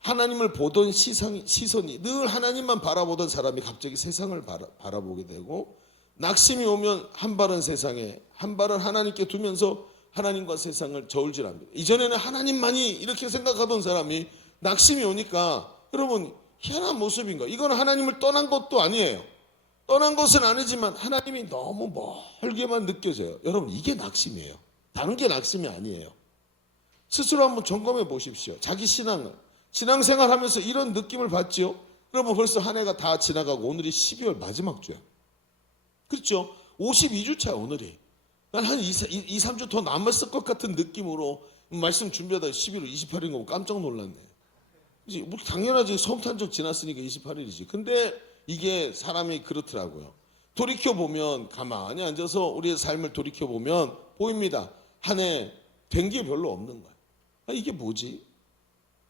하나님을 보던 시선이 늘 하나님만 바라보던 사람이 갑자기 세상을 바라보게 되고, 낙심이 오면 한 발은 세상에, 한 발은 하나님께 두면서 하나님과 세상을 저울질합니다. 이전에는 하나님만이 이렇게 생각하던 사람이 낙심이 오니까, 여러분, 희한한 모습인 거예요. 이건 하나님을 떠난 것도 아니에요. 떠난 것은 아니지만 하나님이 너무 멀게만 느껴져요. 여러분, 이게 낙심이에요. 다른 게 낙심이 아니에요. 스스로 한번 점검해 보십시오. 자기 신앙생활 하면서 이런 느낌을 받죠. 그러면 벌써 한 해가 다 지나가고 오늘이 12월 마지막 주야. 그렇죠? 52주차 오늘이. 난 한 2-3주 더 남았을 것 같은 느낌으로 말씀 준비하다가 11월 28일인 거 깜짝 놀랐네. 우리 당연하지, 성탄절 지났으니까 28일이지. 근데 이게 사람이 그렇더라고요. 돌이켜보면, 가만히 앉아서 우리의 삶을 돌이켜보면 보입니다. 한 해 된 게 별로 없는 거예요. 이게 뭐지?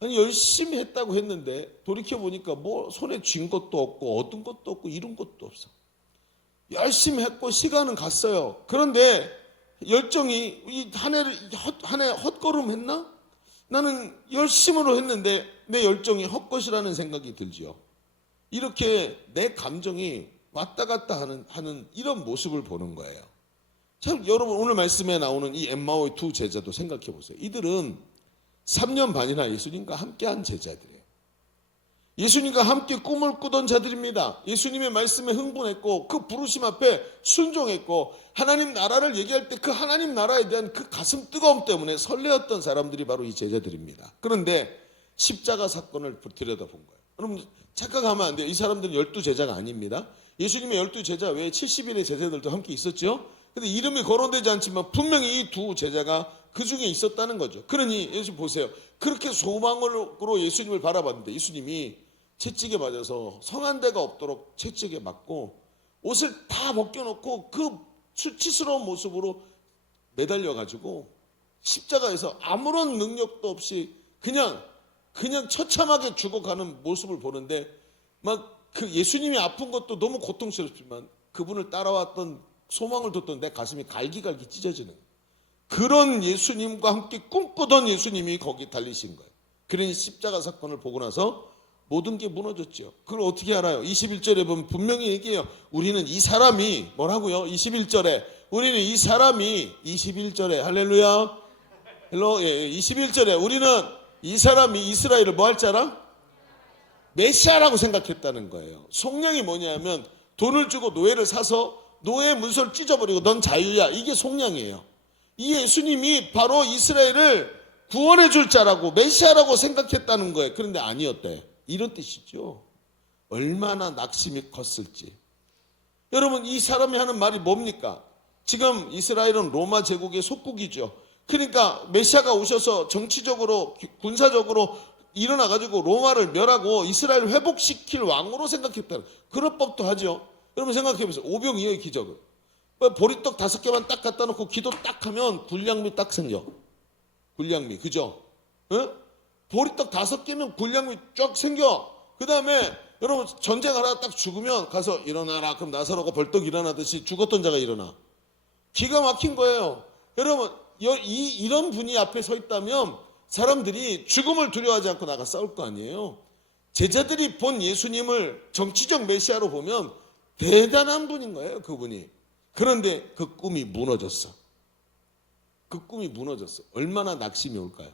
아니 열심히 했다고 했는데 돌이켜보니까 뭐 손에 쥔 것도 없고 얻은 것도 없고 이룬 것도 없어. 열심히 했고 시간은 갔어요. 그런데 열정이 이 한 해 헛걸음했나? 나는 열심으로 했는데 내 열정이 헛것이라는 생각이 들지요. 이렇게 내 감정이 왔다 갔다 하는 이런 모습을 보는 거예요. 참 여러분 오늘 말씀에 나오는 이 엠마오의 두 제자도 생각해 보세요. 이들은 3년 반이나 예수님과 함께한 제자들이에요. 예수님과 함께 꿈을 꾸던 자들입니다. 예수님의 말씀에 흥분했고 그 부르심 앞에 순종했고 하나님 나라를 얘기할 때 그 하나님 나라에 대한 그 가슴 뜨거움 때문에 설레었던 사람들이 바로 이 제자들입니다. 그런데 십자가 사건을 들여다본 거예요. 여러분 착각하면 안 돼요. 이 사람들은 12제자가 아닙니다. 예수님의 12제자 외에 70인의 제자들도 함께 있었죠. 근데 이름이 거론되지 않지만 분명히 이 두 제자가 그 중에 있었다는 거죠. 그러니 예수 보세요. 그렇게 소망으로 예수님을 바라봤는데 예수님이 채찍에 맞아서 성한 데가 없도록 채찍에 맞고 옷을 다 벗겨놓고 그 수치스러운 모습으로 매달려가지고 십자가에서 아무런 능력도 없이 그냥 처참하게 죽어가는 모습을 보는데 막 그 예수님이 아픈 것도 너무 고통스럽지만 그분을 따라왔던 소망을 뒀던 내 가슴이 갈기갈기 찢어지는 그런 예수님과 함께 꿈꾸던 예수님이 거기 달리신 거예요. 그러니 십자가 사건을 보고 나서 모든 게 무너졌죠. 그걸 어떻게 알아요? 21절에 보면 분명히 얘기해요. 우리는 이 사람이 뭐라고요? 21절에 우리는 이 사람이 21절에 할렐루야. 헬로 21절에 우리는 이 사람이 이스라엘을 뭐 할 자라? 메시아라고 생각했다는 거예요. 속량이 뭐냐면 돈을 주고 노예를 사서 노예의 문서를 찢어버리고 넌 자유야. 이게 속량이에요. 이 예수님이 바로 이스라엘을 구원해 줄 자라고 메시아라고 생각했다는 거예요. 그런데 아니었대. 이런 뜻이죠. 얼마나 낙심이 컸을지. 여러분 이 사람이 하는 말이 뭡니까? 지금 이스라엘은 로마 제국의 속국이죠. 그러니까 메시아가 오셔서 정치적으로 군사적으로 일어나가지고 로마를 멸하고 이스라엘을 회복시킬 왕으로 생각했다는 그런 법도 하죠. 여러분 생각해보세요. 오병이어의 기적을 보리떡 5개만 딱 갖다 놓고 기도 딱 하면 굴량미 딱 생겨. 굴량미 그죠? 응? 보리떡 5개면 굴량미 쫙 생겨. 그 다음에 여러분 전쟁하다가 딱 죽으면 가서 일어나라. 그럼 나사로가 벌떡 일어나듯이 죽었던 자가 일어나. 기가 막힌 거예요. 여러분 이런 분이 앞에 서 있다면 사람들이 죽음을 두려워하지 않고 나가 싸울 거 아니에요. 제자들이 본 예수님을 정치적 메시아로 보면 대단한 분인 거예요. 그분이. 그런데 그 꿈이 무너졌어. 그 꿈이 무너졌어. 얼마나 낙심이 올까요?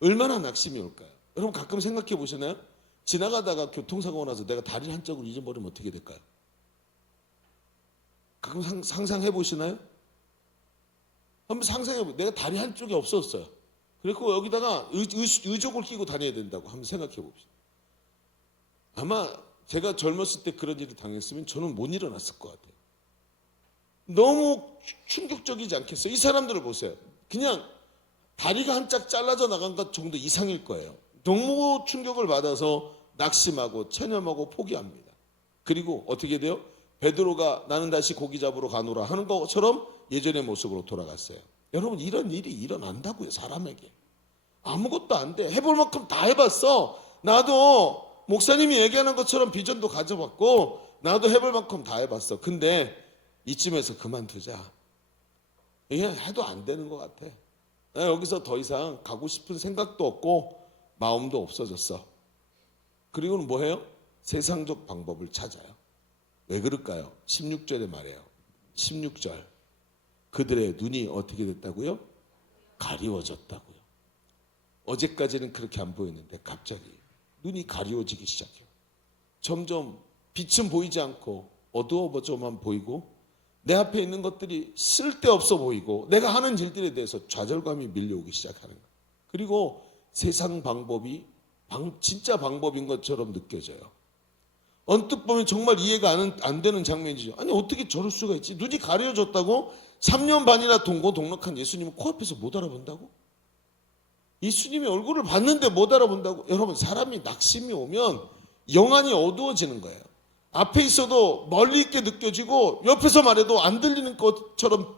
얼마나 낙심이 올까요? 여러분 가끔 생각해 보시나요? 지나가다가 교통사고가 나서 내가 다리 한쪽을 잊어버리면 어떻게 될까요? 가끔 상상해 보시나요? 한번 상상해 보세요. 내가 다리 한쪽이 없었어요. 그리고 여기다가 의족을 끼고 다녀야 된다고 한번 생각해 봅시다. 아마 제가 젊었을 때 그런 일을 당했으면 저는 못 일어났을 것 같아요. 너무 충격적이지 않겠어요? 이 사람들을 보세요. 그냥 다리가 한 짝 잘라져 나간 것 정도 이상일 거예요. 너무 충격을 받아서 낙심하고 체념하고 포기합니다. 그리고 어떻게 돼요? 베드로가 나는 다시 고기 잡으러 가노라 하는 것처럼 예전의 모습으로 돌아갔어요. 여러분 이런 일이 일어난다고요. 사람에게. 아무것도 안 돼. 해볼 만큼 다 해봤어. 나도 목사님이 얘기하는 것처럼 비전도 가져봤고 나도 해볼 만큼 다 해봤어. 근데 이쯤에서 그만두자. 이게 해도 안 되는 것 같아. 여기서 더 이상 가고 싶은 생각도 없고 마음도 없어졌어. 그리고는 뭐해요? 세상적 방법을 찾아요. 왜 그럴까요? 16절에 말해요. 16절. 그들의 눈이 어떻게 됐다고요? 가리워졌다고요. 어제까지는 그렇게 안 보였는데 갑자기 눈이 가리워지기 시작해요. 점점 빛은 보이지 않고 어두워져만 보이고 내 앞에 있는 것들이 쓸데없어 보이고 내가 하는 일들에 대해서 좌절감이 밀려오기 시작하는 거예요. 그리고 세상 방법이 진짜 방법인 것처럼 느껴져요. 언뜻 보면 정말 이해가 안 되는 장면이죠. 아니 어떻게 저럴 수가 있지? 눈이 가려졌다고 3년 반이나 동고동락한 예수님을 코앞에서 못 알아본다고? 예수님의 얼굴을 봤는데 못 알아본다고? 여러분 사람이 낙심이 오면 영안이 어두워지는 거예요. 앞에 있어도 멀리 있게 느껴지고 옆에서 말해도 안 들리는 것처럼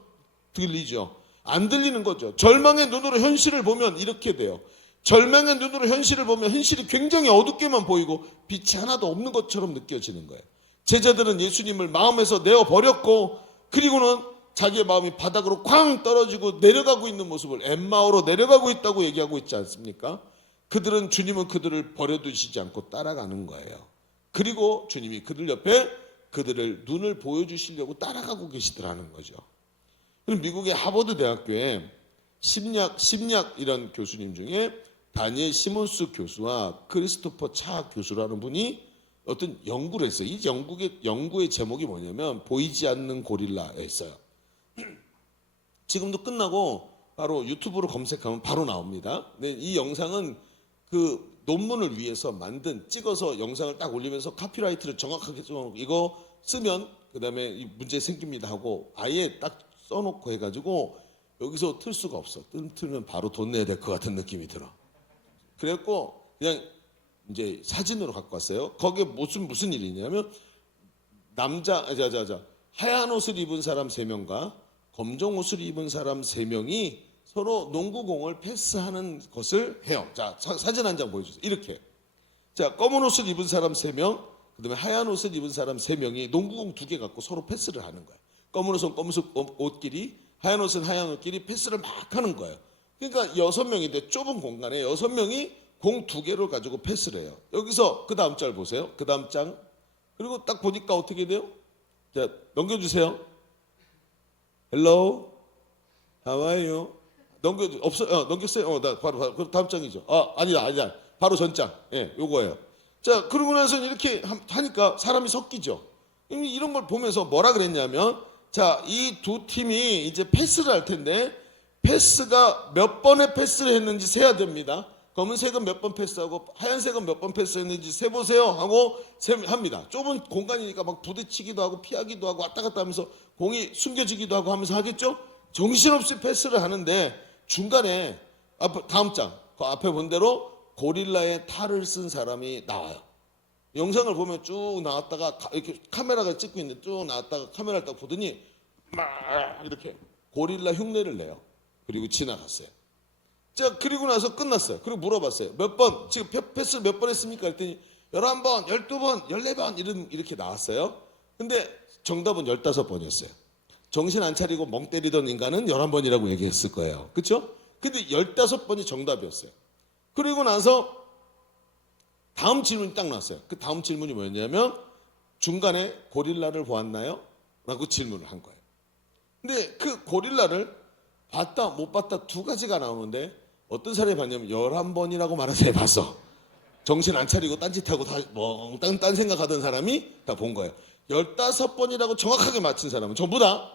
들리죠. 안 들리는 거죠. 절망의 눈으로 현실을 보면 이렇게 돼요. 절망의 눈으로 현실을 보면 현실이 굉장히 어둡게만 보이고 빛이 하나도 없는 것처럼 느껴지는 거예요. 제자들은 예수님을 마음에서 내어버렸고 그리고는 자기의 마음이 바닥으로 쾅 떨어지고 내려가고 있는 모습을 엠마오로 내려가고 있다고 얘기하고 있지 않습니까? 그들은 주님은 그들을 버려두시지 않고 따라가는 거예요. 그리고 주님이 그들 옆에 그들을 눈을 보여주시려고 따라가고 계시더라는 거죠. 그럼 미국의 하버드 대학교에 심리학 이런 교수님 중에 다니엘 시몬스 교수와 크리스토퍼 차 교수라는 분이 어떤 연구를 했어요. 이 연구의 제목이 뭐냐면 보이지 않는 고릴라였어요. 지금도 끝나고 바로 유튜브로 검색하면 바로 나옵니다. 근데 이 영상은 그 논문을 위해서 찍어서 영상을 딱 올리면서 카피라이트를 정확하게 써놓고 이거 쓰면 그 다음에 이 문제 생깁니다 하고 아예 딱 써놓고 해가지고 여기서 틀 수가 없어. 틀면 바로 돈 내야 될 것 같은 느낌이 들어. 그래갖고 그냥 이제 사진으로 갖고 왔어요. 거기에 무슨 일이 있냐면 하얀 옷을 입은 사람 3명과 검정 옷을 입은 사람 3명이 서로 농구공을 패스하는 것을 해요. 자, 사진 한 장 보여주세요. 이렇게. 자, 검은 옷을 입은 사람 3명, 그 다음에 하얀 옷을 입은 사람 3명이 농구공 2개 갖고 서로 패스를 하는 거예요. 검은 옷은 검은 옷끼리, 하얀 옷은 하얀 옷끼리 패스를 막 하는 거예요. 그러니까 6명인데 좁은 공간에 6명이 공 2개를 가지고 패스를 해요. 여기서 그 다음 장 보세요. 그 다음 장. 그리고 딱 보니까 어떻게 돼요? 자, 넘겨주세요. Hello, how are you? 넘겼어요? 나 바로 다음 장이죠. 아니다. 바로 전장. 예, 요거예요. 자, 그러고 나서 이렇게 하니까 사람이 섞이죠. 이런 걸 보면서 뭐라 그랬냐면, 자, 이 두 팀이 이제 패스를 할 텐데, 패스가 몇 번의 패스를 했는지 세야 됩니다. 검은색은 몇 번 패스하고 하얀색은 몇 번 패스했는지 세보세요 하고 합니다. 좁은 공간이니까 막 부딪히기도 하고 피하기도 하고 왔다 갔다 하면서 공이 숨겨지기도 하고 하면서 하겠죠? 정신없이 패스를 하는데 중간에 다음 장, 그 앞에 본 대로 고릴라의 탈을 쓴 사람이 나와요. 영상을 보면 쭉 나왔다가 이렇게 카메라가 찍고 있는데 쭉 나왔다가 카메라를 딱 보더니 막 이렇게 고릴라 흉내를 내요. 그리고 지나갔어요. 자, 그리고 나서 끝났어요. 그리고 물어봤어요. 몇 번, 지금 패스 몇 번 했습니까? 했더니 11번, 12번, 14번 이렇게 나왔어요. 근데 정답은 15번이었어요. 정신 안 차리고 멍 때리던 인간은 11번이라고 얘기했을 거예요. 그렇죠? 근데 15번이 정답이었어요. 그리고 나서 다음 질문이 딱 나왔어요. 그 다음 질문이 뭐였냐면 중간에 고릴라를 보았나요? 라고 질문을 한 거예요. 근데 그 고릴라를 봤다 못 봤다 두 가지가 나오는데 어떤 사람이 봤냐면 11번이라고 말한 사람이 봤어. 정신 안 차리고 딴짓하고 딴 생각하던 사람이 다 본 거예요. 15번이라고 정확하게 맞힌 사람은 전부 다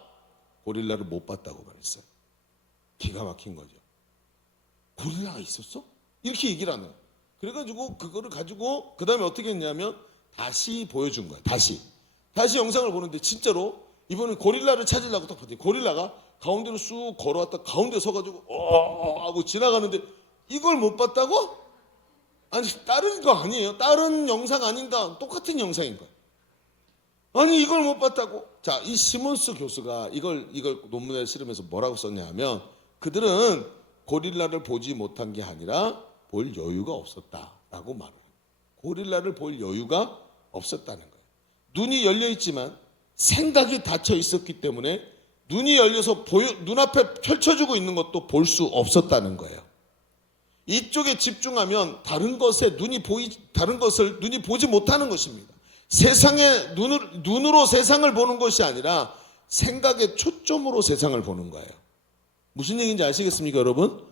고릴라를 못 봤다고 말했어요. 기가 막힌 거죠. 고릴라가 있었어? 이렇게 얘기를 하네요. 그래가지고 그거를 가지고 그 다음에 어떻게 했냐면 다시 보여준 거예요. 다시 영상을 보는데 진짜로 이번엔 고릴라를 찾으려고 딱 봤더니 고릴라가 가운데로 쑥 걸어왔다 가운데 서가지고 하고 지나가는데 이걸 못 봤다고? 아니 다른 거 아니에요. 다른 영상 아닌가? 똑같은 영상인 거예요. 아니 이걸 못 봤다고? 자, 이 시몬스 교수가 이걸 논문에 실으면서 뭐라고 썼냐면 그들은 고릴라를 보지 못한 게 아니라 볼 여유가 없었다라고 말을 해요. 고릴라를 볼 여유가 없었다는 거예요. 눈이 열려 있지만 생각이 닫혀 있었기 때문에 눈이 열려서 눈앞에 펼쳐지고 있는 것도 볼 수 없었다는 거예요. 이쪽에 집중하면 다른 것을 눈이 보지 못하는 것입니다. 눈으로 세상을 보는 것이 아니라 생각의 초점으로 세상을 보는 거예요. 무슨 얘기인지 아시겠습니까, 여러분?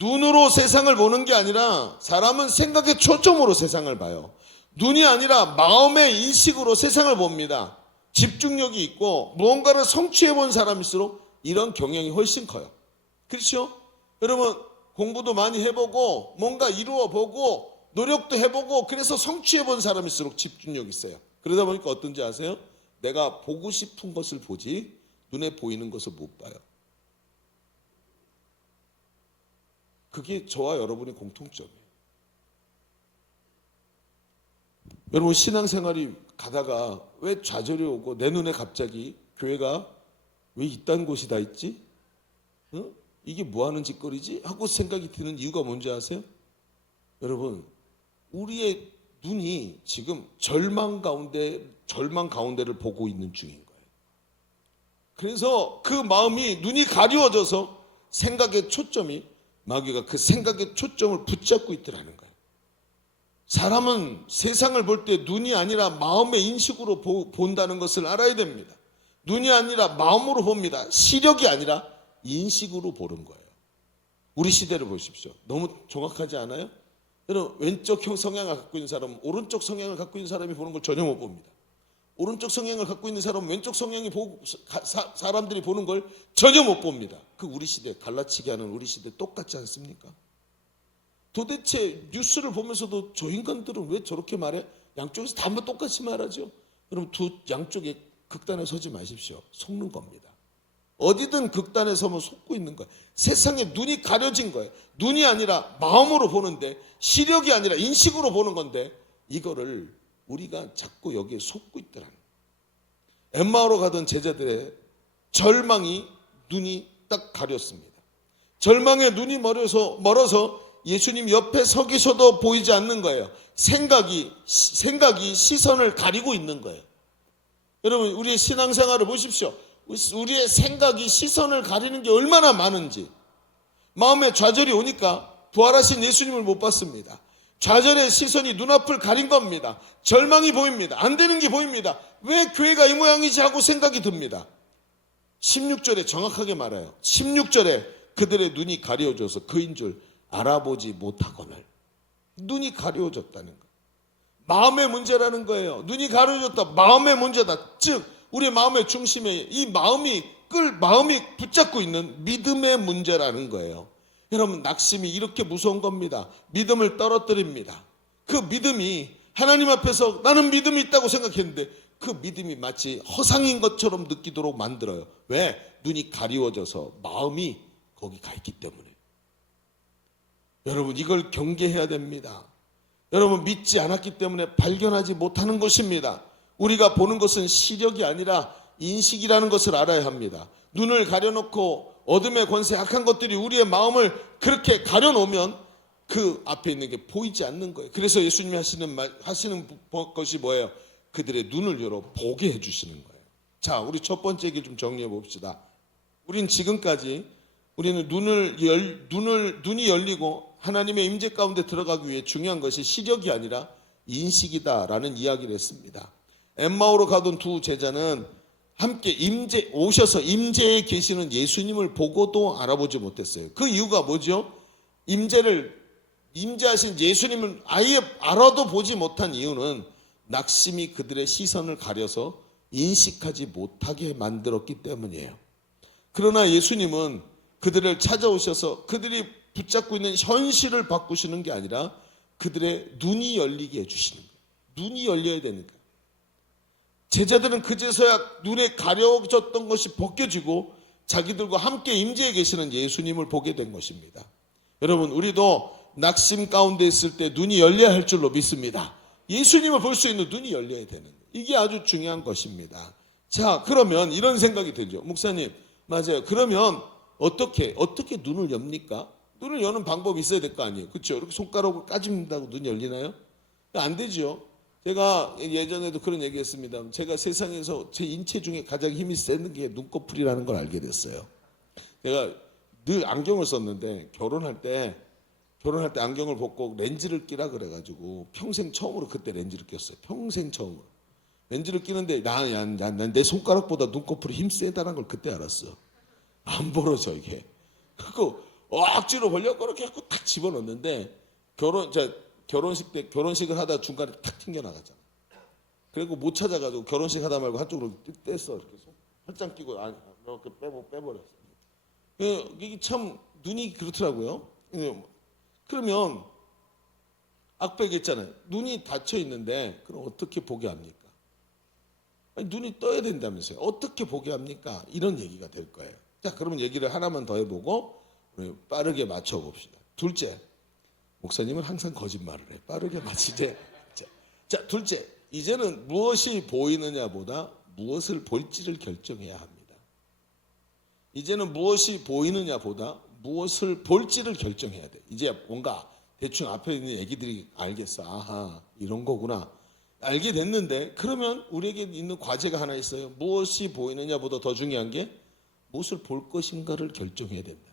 눈으로 세상을 보는 게 아니라 사람은 생각의 초점으로 세상을 봐요. 눈이 아니라 마음의 인식으로 세상을 봅니다. 집중력이 있고 무언가를 성취해 본 사람일수록 이런 경향이 훨씬 커요. 그렇죠? 여러분 공부도 많이 해보고 뭔가 이루어보고 노력도 해보고 그래서 성취해 본 사람일수록 집중력이 있어요. 그러다 보니까 어떤지 아세요? 내가 보고 싶은 것을 보지 눈에 보이는 것을 못 봐요. 그게 저와 여러분의 공통점이에요. 여러분 신앙생활이 가다가 왜 좌절이 오고 내 눈에 갑자기 교회가 왜 이딴 곳이 다 있지? 이게 뭐하는 짓거리지? 하고 생각이 드는 이유가 뭔지 아세요? 여러분, 우리의 눈이 지금 절망 가운데를 보고 있는 중인 거예요. 그래서 그 마음이 눈이 가리워져서 생각의 초점이 마귀가 그 생각의 초점을 붙잡고 있더라는 거예요. 사람은 세상을 볼 때 눈이 아니라 마음의 인식으로 본다는 것을 알아야 됩니다. 눈이 아니라 마음으로 봅니다. 시력이 아니라 인식으로 보는 거예요. 우리 시대를 보십시오. 너무 정확하지 않아요? 여러분, 왼쪽 성향을 갖고 있는 사람은 오른쪽 성향을 갖고 있는 사람이 보는 걸 전혀 못 봅니다. 오른쪽 성향을 갖고 있는 사람은 왼쪽 성향이 사람들이 보는 걸 전혀 못 봅니다. 그 우리 시대, 갈라치기 하는 우리 시대 똑같지 않습니까? 도대체 뉴스를 보면서도 저 인간들은 왜 저렇게 말해? 양쪽에서 다 한번 똑같이 말하죠. 여러분, 두 양쪽에 극단에 서지 마십시오. 속는 겁니다. 어디든 극단에 서면 속고 있는 거예요. 세상에 눈이 가려진 거예요. 눈이 아니라 마음으로 보는데, 시력이 아니라 인식으로 보는 건데, 이거를 우리가 자꾸 여기에 속고 있더라는 거예요. 엠마오로 가던 제자들의 절망이 눈이 딱 가렸습니다. 절망에 눈이 멀어서 예수님 옆에 서 계셔도 보이지 않는 거예요. 생각이 시선을 가리고 있는 거예요. 여러분, 우리의 신앙생활을 보십시오. 우리의 생각이 시선을 가리는 게 얼마나 많은지. 마음에 좌절이 오니까 부활하신 예수님을 못 봤습니다. 좌절의 시선이 눈앞을 가린 겁니다. 절망이 보입니다. 안 되는 게 보입니다. 왜 교회가 이 모양이지 하고 생각이 듭니다. 16절에 정확하게 말해요. 16절에 그들의 눈이 가려워져서 그인 줄 알아보지 못하거늘. 눈이 가려워졌다는 거. 마음의 문제라는 거예요. 눈이 가려워졌다. 마음의 문제다. 즉 우리 마음의 중심에 이 마음이 붙잡고 있는 믿음의 문제라는 거예요. 여러분, 낙심이 이렇게 무서운 겁니다. 믿음을 떨어뜨립니다. 그 믿음이 하나님 앞에서 나는 믿음이 있다고 생각했는데 그 믿음이 마치 허상인 것처럼 느끼도록 만들어요. 왜? 눈이 가리워져서 마음이 거기 가 있기 때문에. 여러분, 이걸 경계해야 됩니다. 여러분, 믿지 않았기 때문에 발견하지 못하는 것입니다. 우리가 보는 것은 시력이 아니라 인식이라는 것을 알아야 합니다. 눈을 가려놓고 어둠의 권세 악한 것들이 우리의 마음을 그렇게 가려놓으면 그 앞에 있는 게 보이지 않는 거예요. 그래서 예수님이 하시는 것이 뭐예요? 그들의 눈을 열어 보게 해주시는 거예요. 자, 우리 첫 번째 얘기를 좀 정리해 봅시다. 우린 지금까지 우리는 눈이 열리고 하나님의 임재 가운데 들어가기 위해 중요한 것이 시력이 아니라 인식이다라는 이야기를 했습니다. 엠마오로 가던 두 제자는 함께 오셔서 임재에 계시는 예수님을 보고도 알아보지 못했어요. 그 이유가 뭐죠? 임재하신 예수님을 아예 알아도 보지 못한 이유는 낙심이 그들의 시선을 가려서 인식하지 못하게 만들었기 때문이에요. 그러나 예수님은 그들을 찾아오셔서 그들이 붙잡고 있는 현실을 바꾸시는 게 아니라 그들의 눈이 열리게 해주시는 거예요. 눈이 열려야 되니까. 제자들은 그제서야 눈에 가려졌던 것이 벗겨지고 자기들과 함께 임재해 계시는 예수님을 보게 된 것입니다. 여러분, 우리도 낙심 가운데 있을 때 눈이 열려야 할 줄로 믿습니다. 예수님을 볼 수 있는 눈이 열려야 되는, 이게 아주 중요한 것입니다. 자, 그러면 이런 생각이 들죠. 목사님, 맞아요. 그러면 어떻게 눈을 엽니까? 눈을 여는 방법이 있어야 될 거 아니에요. 그렇죠? 이렇게 손가락으로 까진다고 눈이 열리나요? 안 되죠. 제가 예전에도 그런 얘기했습니다. 제가 세상에서 제 인체 중에 가장 힘이 센 게 눈꺼풀이라는 걸 알게 됐어요. 제가 늘 안경을 썼는데 결혼할 때 안경을 벗고 렌즈를 끼라 그래가지고 평생 처음으로 그때 렌즈를 꼈어요. 평생 처음으로 렌즈를 끼는데 난 내 손가락보다 눈꺼풀이 힘 세다는 걸 그때 알았어. 안 벌어져 이게. 그거 억지로 벌려고 그렇게 하고 탁 집어넣는데 결혼식을 하다 중간에 탁 튕겨나가잖아. 그리고 못 찾아가지고 결혼식 하다 말고 한쪽으로 뗐어. 이렇게 팔짱 끼고 이렇게 빼버렸어. 이게 참 눈이 그렇더라고요. 그러면 아까 얘기했잖아요. 눈이 닫혀 있는데 그럼 어떻게 보게 합니까? 아니, 눈이 떠야 된다면서요. 어떻게 보게 합니까? 이런 얘기가 될 거예요. 자, 그러면 얘기를 하나만 더 해보고 빠르게 맞춰봅시다. 둘째, 목사님은 항상 거짓말을 해. 빠르게 맞히지. 자, 둘째, 이제는 무엇이 보이느냐보다 무엇을 볼지를 결정해야 합니다. 이제는 무엇이 보이느냐보다 무엇을 볼지를 결정해야 돼. 이제 뭔가 대충 앞에 있는 애기들이 알겠어. 아하, 이런 거구나. 알게 됐는데, 그러면 우리에게 있는 과제가 하나 있어요. 무엇이 보이느냐보다 더 중요한 게 무엇을 볼 것인가를 결정해야 된다.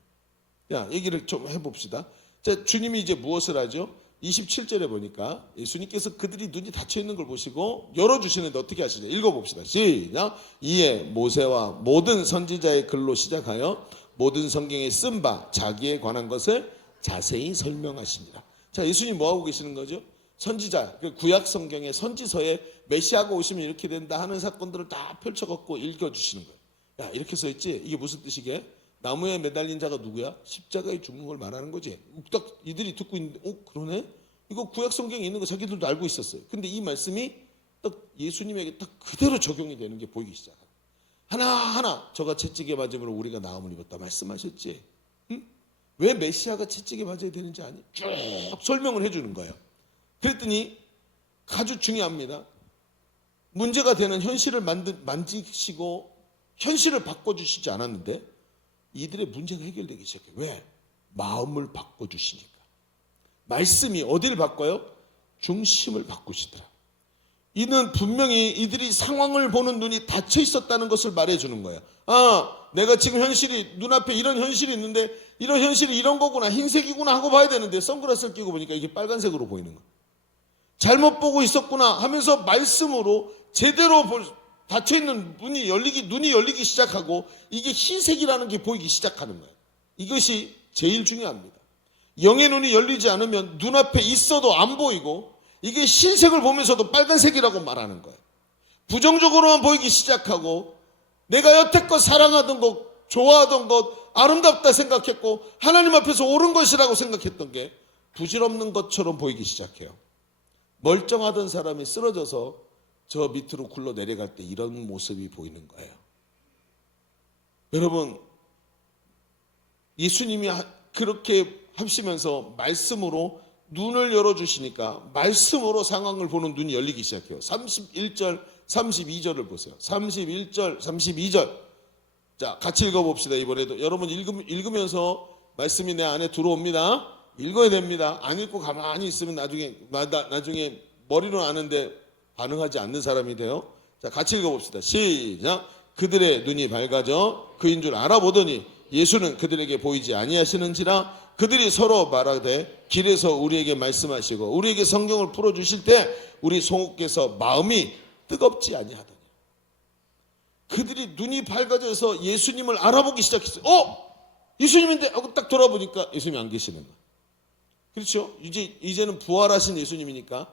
야, 얘기를 좀 해봅시다. 자, 주님이 이제 무엇을 하죠? 27절에 보니까 예수님께서 그들이 눈이 닫혀 있는 걸 보시고 열어주시는데 어떻게 하시죠? 읽어봅시다. 시작. 이에 모세와 모든 선지자의 글로 시작하여 모든 성경에 쓴 바 자기에 관한 것을 자세히 설명하시니라. 자, 예수님 뭐 하고 계시는 거죠? 선지자, 그 구약 성경의 선지서에 메시아가 오시면 이렇게 된다 하는 사건들을 다 펼쳐갖고 읽어주시는 거예요. 야, 이렇게 써 있지? 이게 무슨 뜻이게? 나무에 매달린 자가 누구야? 십자가에 죽는 걸 말하는 거지. 딱 이들이 듣고 있는데, 그러네? 이거 구약 성경에 있는 거 자기들도 알고 있었어요. 근데 이 말씀이 딱 예수님에게 딱 그대로 적용이 되는 게 보이기 시작합니다. 하나하나 저가 채찍에 맞음으로 우리가 나음을 입었다 말씀하셨지. 응? 왜 메시아가 채찍에 맞아야 되는지 아니? 쭉 설명을 해주는 거예요. 그랬더니 아주 중요합니다. 문제가 되는 현실을 만지시고 현실을 바꿔주시지 않았는데 이들의 문제가 해결되기 시작해요. 왜? 마음을 바꿔주시니까. 말씀이 어디를 바꿔요? 중심을 바꾸시더라. 이는 분명히 이들이 상황을 보는 눈이 닫혀 있었다는 것을 말해주는 거예요. 아, 내가 지금 현실이 눈앞에 이런 현실이 있는데 이런 현실이 이런 거구나, 흰색이구나 하고 봐야 되는데 선글라스를 끼고 보니까 이게 빨간색으로 보이는 거예요. 잘못 보고 있었구나 하면서 말씀으로 제대로 닫혀있는 눈이 열리기 시작하고 이게 흰색이라는 게 보이기 시작하는 거예요. 이것이 제일 중요합니다. 영의 눈이 열리지 않으면 눈앞에 있어도 안 보이고 이게 흰색을 보면서도 빨간색이라고 말하는 거예요. 부정적으로만 보이기 시작하고 내가 여태껏 사랑하던 것, 좋아하던 것, 아름답다 생각했고 하나님 앞에서 옳은 것이라고 생각했던 게 부질없는 것처럼 보이기 시작해요. 멀쩡하던 사람이 쓰러져서 저 밑으로 굴러 내려갈 때 이런 모습이 보이는 거예요. 여러분, 예수님이 그렇게 하시면서 말씀으로 눈을 열어주시니까 말씀으로 상황을 보는 눈이 열리기 시작해요. 31절, 32절을 보세요. 31절, 32절. 자, 같이 읽어봅시다. 이번에도 여러분 읽으면서 말씀이 내 안에 들어옵니다. 읽어야 됩니다. 안 읽고 가만히 있으면 나중에 머리로는 아는데 반응하지 않는 사람이 돼요. 자, 같이 읽어봅시다. 시작. 그들의 눈이 밝아져 그인 줄 알아보더니 예수는 그들에게 보이지 아니하시는지라. 그들이 서로 말하되 길에서 우리에게 말씀하시고 우리에게 성경을 풀어주실 때 우리 송옥께서 마음이 뜨겁지 아니하더니. 그들이 눈이 밝아져서 예수님을 알아보기 시작했어요. 예수님인데 하고 딱 돌아보니까 예수님이 안 계시는 거예요. 그렇죠? 이제는 부활하신 예수님이니까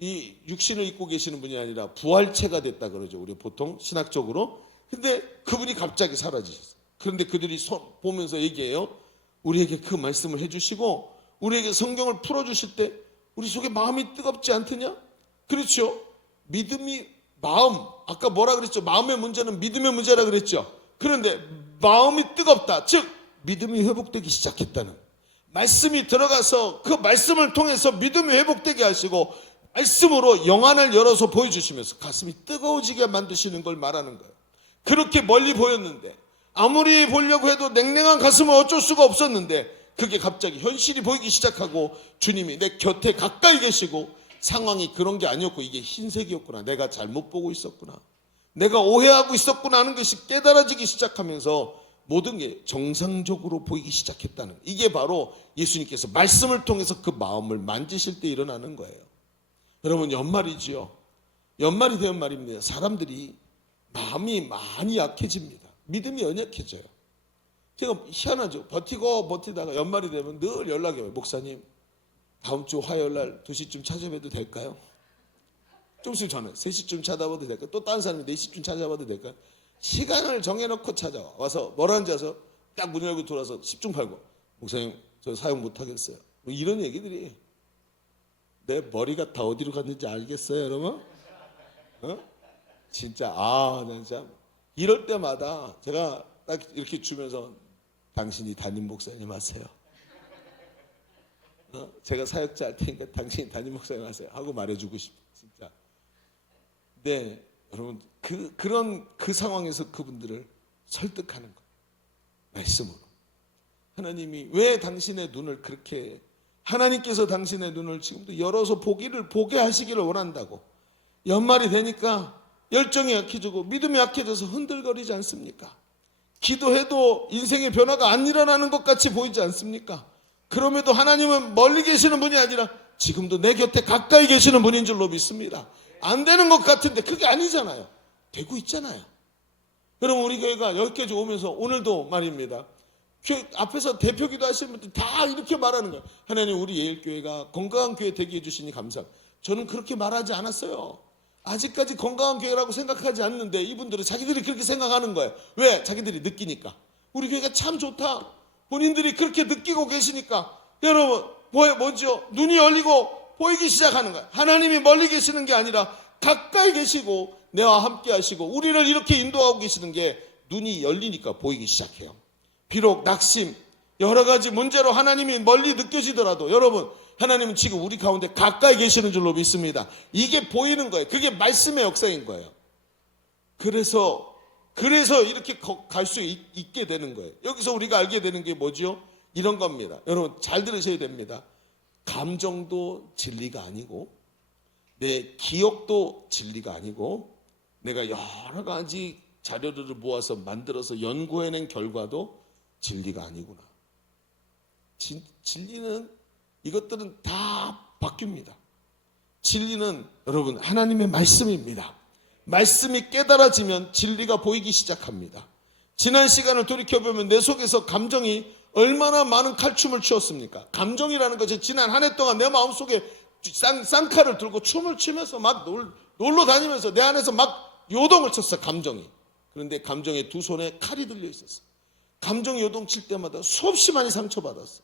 이 육신을 입고 계시는 분이 아니라 부활체가 됐다 그러죠. 우리 보통 신학적으로. 근데 그분이 갑자기 사라지셨어요. 그런데 그들이 보면서 얘기해요. 우리에게 그 말씀을 해주시고 우리에게 성경을 풀어주실 때 우리 속에 마음이 뜨겁지 않더냐? 그렇죠? 마음, 아까 뭐라 그랬죠? 마음의 문제는 믿음의 문제라 그랬죠? 그런데 마음이 뜨겁다. 즉 믿음이 회복되기 시작했다는, 말씀이 들어가서 그 말씀을 통해서 믿음이 회복되게 하시고 말씀으로 영안을 열어서 보여주시면서 가슴이 뜨거워지게 만드시는 걸 말하는 거예요. 그렇게 멀리 보였는데 아무리 보려고 해도 냉랭한 가슴은 어쩔 수가 없었는데 그게 갑자기 현실이 보이기 시작하고 주님이 내 곁에 가까이 계시고 상황이 그런 게 아니었고 이게 흰색이었구나, 내가 잘못 보고 있었구나, 내가 오해하고 있었구나 하는 것이 깨달아지기 시작하면서 모든 게 정상적으로 보이기 시작했다는, 이게 바로 예수님께서 말씀을 통해서 그 마음을 만지실 때 일어나는 거예요. 여러분, 연말이지요. 연말이 되면 말입니다. 사람들이 마음이 많이 약해집니다. 믿음이 연약해져요. 제가 희한하죠. 버티다가 연말이 되면 늘 연락이 와요. 목사님, 다음 주 화요일 날 2시쯤 찾아봐도 될까요? 좀 있으면 전화해. 3시쯤 찾아봐도 될까요? 또 다른 사람이 4시쯤 찾아봐도 될까요? 시간을 정해놓고 찾아와. 와서 뭐라는지 아서 딱 문 열고 들어와서 10중 팔고, 목사님 저 사용 못하겠어요. 뭐 이런 얘기들이, 내 머리가 다 어디로 갔는지 알겠어요, 여러분? 진짜 진짜 이럴 때마다 제가 딱 이렇게 주면서 당신이 담임 목사님 하세요. 제가 사역자 할 테니까 당신이 담임 목사님 하세요 하고 말해주고 싶어, 진짜. 네, 여러분, 그런 상황에서 그분들을 설득하는 거예요. 말씀으로. 하나님이 왜 당신의 눈을 그렇게 하나님께서 당신의 눈을 지금도 열어서 보게 하시기를 원한다고. 연말이 되니까 열정이 약해지고 믿음이 약해져서 흔들거리지 않습니까? 기도해도 인생의 변화가 안 일어나는 것 같이 보이지 않습니까? 그럼에도 하나님은 멀리 계시는 분이 아니라 지금도 내 곁에 가까이 계시는 분인 줄로 믿습니다. 안 되는 것 같은데 그게 아니잖아요. 되고 있잖아요. 여러분, 우리 교회가 여기까지 오면서 오늘도 말입니다. 교회 앞에서 대표기도 하시는 분들 다 이렇게 말하는 거예요. 하나님, 우리 예일교회가 건강한 교회 되게 해주시니 감사합니다. 저는 그렇게 말하지 않았어요. 아직까지 건강한 교회라고 생각하지 않는데 이분들은 자기들이 그렇게 생각하는 거예요. 왜? 자기들이 느끼니까. 우리 교회가 참 좋다. 본인들이 그렇게 느끼고 계시니까 여러분, 뭐죠? 눈이 열리고 보이기 시작하는 거예요. 하나님이 멀리 계시는 게 아니라 가까이 계시고 내와 함께 하시고 우리를 이렇게 인도하고 계시는 게 눈이 열리니까 보이기 시작해요. 비록 낙심, 여러 가지 문제로 하나님이 멀리 느껴지더라도 여러분, 하나님은 지금 우리 가운데 가까이 계시는 줄로 믿습니다. 이게 보이는 거예요. 그게 말씀의 역사인 거예요. 그래서 이렇게 갈 수 있게 되는 거예요. 여기서 우리가 알게 되는 게 뭐죠? 이런 겁니다. 여러분, 잘 들으셔야 됩니다. 감정도 진리가 아니고 내 기억도 진리가 아니고 내가 여러 가지 자료들을 모아서 만들어서 연구해낸 결과도 진리가 아니구나. 진리는, 이것들은 다 바뀝니다. 진리는 여러분 하나님의 말씀입니다. 말씀이 깨달아지면 진리가 보이기 시작합니다. 지난 시간을 돌이켜보면 내 속에서 감정이 얼마나 많은 칼춤을 추었습니까? 감정이라는 것이 지난 한 해 동안 내 마음속에 쌍칼을 들고 춤을 추면서 막 놀러 다니면서 내 안에서 막 요동을 쳤어, 감정이. 그런데 감정의 두 손에 칼이 들려 있었어. 감정 요동 칠 때마다 수없이 많이 상처받았어.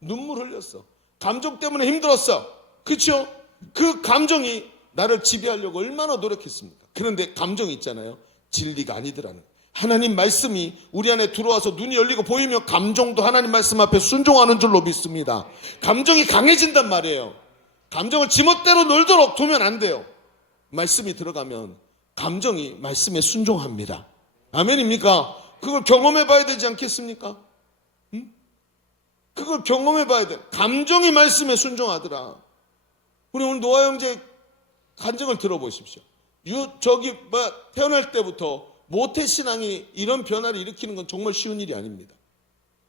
눈물 흘렸어. 감정 때문에 힘들었어. 그렇죠? 그 감정이 나를 지배하려고 얼마나 노력했습니까? 그런데 감정이 있잖아요. 진리가 아니더라는. 하나님 말씀이 우리 안에 들어와서 눈이 열리고 보이면 감정도 하나님 말씀 앞에 순종하는 줄로 믿습니다. 감정이 강해진단 말이에요. 감정을 지멋대로 놀도록 두면 안 돼요. 말씀이 들어가면 감정이 말씀에 순종합니다. 아멘입니까? 그걸 경험해 봐야 되지 않겠습니까? 응? 그걸 경험해 봐야 돼. 감정이 말씀에 순종하더라. 우리 오늘 노아 형제 간증을 들어보십시오. 태어날 때부터 모태신앙이 이런 변화를 일으키는 건 정말 쉬운 일이 아닙니다.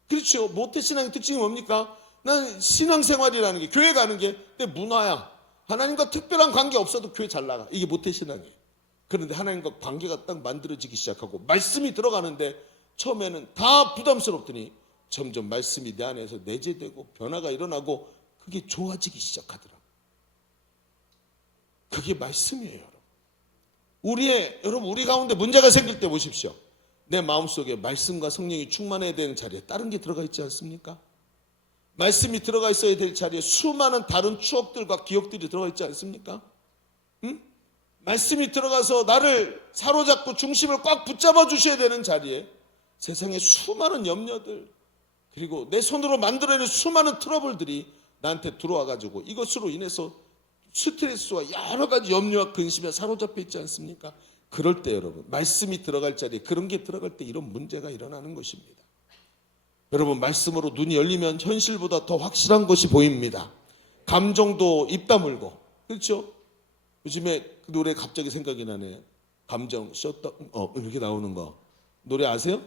그렇죠. 모태신앙의 특징이 뭡니까? 난 신앙생활이라는 게, 교회 가는 게 내 문화야. 하나님과 특별한 관계 없어도 교회 잘 나가. 이게 모태신앙이에요. 그런데 하나님과 관계가 딱 만들어지기 시작하고 말씀이 들어가는데 처음에는 다 부담스럽더니 점점 말씀이 내 안에서 내재되고 변화가 일어나고 그게 좋아지기 시작하더라. 그게 말씀이에요, 여러분. 우리 가운데 문제가 생길 때 보십시오. 내 마음속에 말씀과 성령이 충만해야 되는 자리에 다른 게 들어가 있지 않습니까? 말씀이 들어가 있어야 될 자리에 수많은 다른 추억들과 기억들이 들어가 있지 않습니까? 응? 말씀이 들어가서 나를 사로잡고 중심을 꽉 붙잡아 주셔야 되는 자리에 세상의 수많은 염려들, 그리고 내 손으로 만들어낸 수많은 트러블들이 나한테 들어와가지고 이것으로 인해서 스트레스와 여러 가지 염려와 근심에 사로잡혀 있지 않습니까? 그럴 때 여러분, 말씀이 들어갈 자리에 그런 게 들어갈 때 이런 문제가 일어나는 것입니다. 여러분, 말씀으로 눈이 열리면 현실보다 더 확실한 것이 보입니다. 감정도 입 다물고, 그렇죠? 요즘에 그 노래 갑자기 생각이 나네. 감정 셧다운 이렇게 나오는 거 노래 아세요?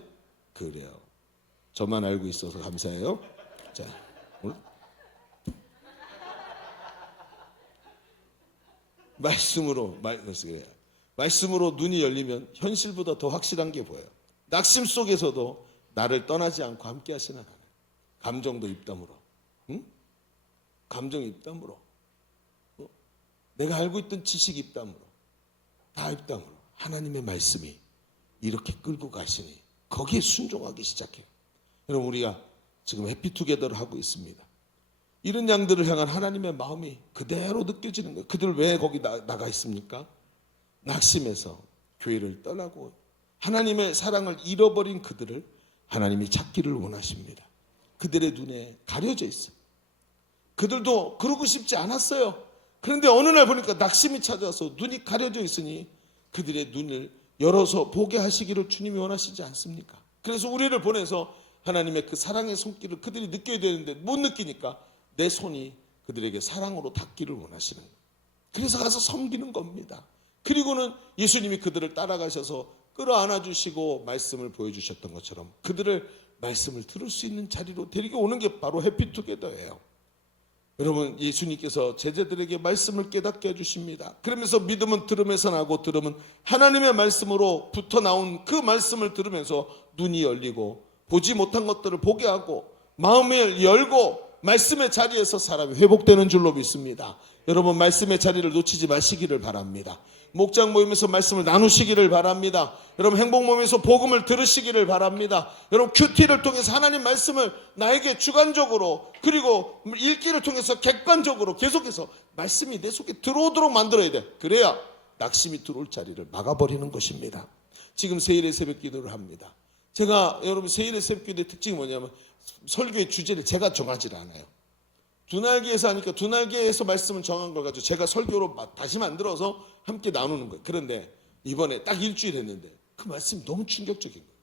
그래요. 저만 알고 있어서 감사해요. 자, 오늘 말씀으로 눈이 열리면 현실보다 더 확실한 게 보여요. 낙심 속에서도 나를 떠나지 않고 함께 하시는 하나님. 감정도 입 다물어. 응? 감정 입 다물어. 내가 알고 있던 지식 입 다물어. 다 입 다물어. 하나님의 말씀이 이렇게 끌고 가시니 거기에 순종하기 시작해요. 여러분, 우리가 지금 해피투게더를 하고 있습니다. 이런 양들을 향한 하나님의 마음이 그대로 느껴지는 거예요. 그들 왜 거기 나가 있습니까? 낙심해서 교회를 떠나고 하나님의 사랑을 잃어버린 그들을 하나님이 찾기를 원하십니다. 그들의 눈에 가려져 있어요. 그들도 그러고 싶지 않았어요. 그런데 어느 날 보니까 낙심이 찾아와서 눈이 가려져 있으니 그들의 눈을 열어서 보게 하시기를 주님이 원하시지 않습니까? 그래서 우리를 보내서 하나님의 그 사랑의 손길을 그들이 느껴야 되는데 못 느끼니까 내 손이 그들에게 사랑으로 닿기를 원하시는 거예요. 그래서 가서 섬기는 겁니다. 그리고는 예수님이 그들을 따라가셔서 끌어안아 주시고 말씀을 보여주셨던 것처럼 그들을 말씀을 들을 수 있는 자리로 데리고 오는 게 바로 해피투게더예요. 여러분, 예수님께서 제자들에게 말씀을 깨닫게 해주십니다. 그러면서 믿음은 들음에서 나고 들음은 하나님의 말씀으로 붙어 나온 그 말씀을 들으면서 눈이 열리고 보지 못한 것들을 보게 하고 마음을 열고 말씀의 자리에서 사람이 회복되는 줄로 믿습니다. 여러분, 말씀의 자리를 놓치지 마시기를 바랍니다. 목장 모임에서 말씀을 나누시기를 바랍니다. 여러분, 행복 모임에서 복음을 들으시기를 바랍니다. 여러분, 큐티를 통해서 하나님 말씀을 나에게 주관적으로 그리고 읽기를 통해서 객관적으로 계속해서 말씀이 내 속에 들어오도록 만들어야 돼. 그래야 낙심이 들어올 자리를 막아버리는 것입니다. 지금 세일의 새벽 기도를 합니다. 제가 여러분 세일의 새벽 기도의 특징이 뭐냐면 설교의 주제를 제가 정하지 않아요. 두날개에서 하니까 두날개에서 말씀을 정한 걸 가지고 제가 설교로 다시 만들어서 함께 나누는 거예요. 그런데 이번에 딱 일주일 했는데 그 말씀이 너무 충격적인 거예요.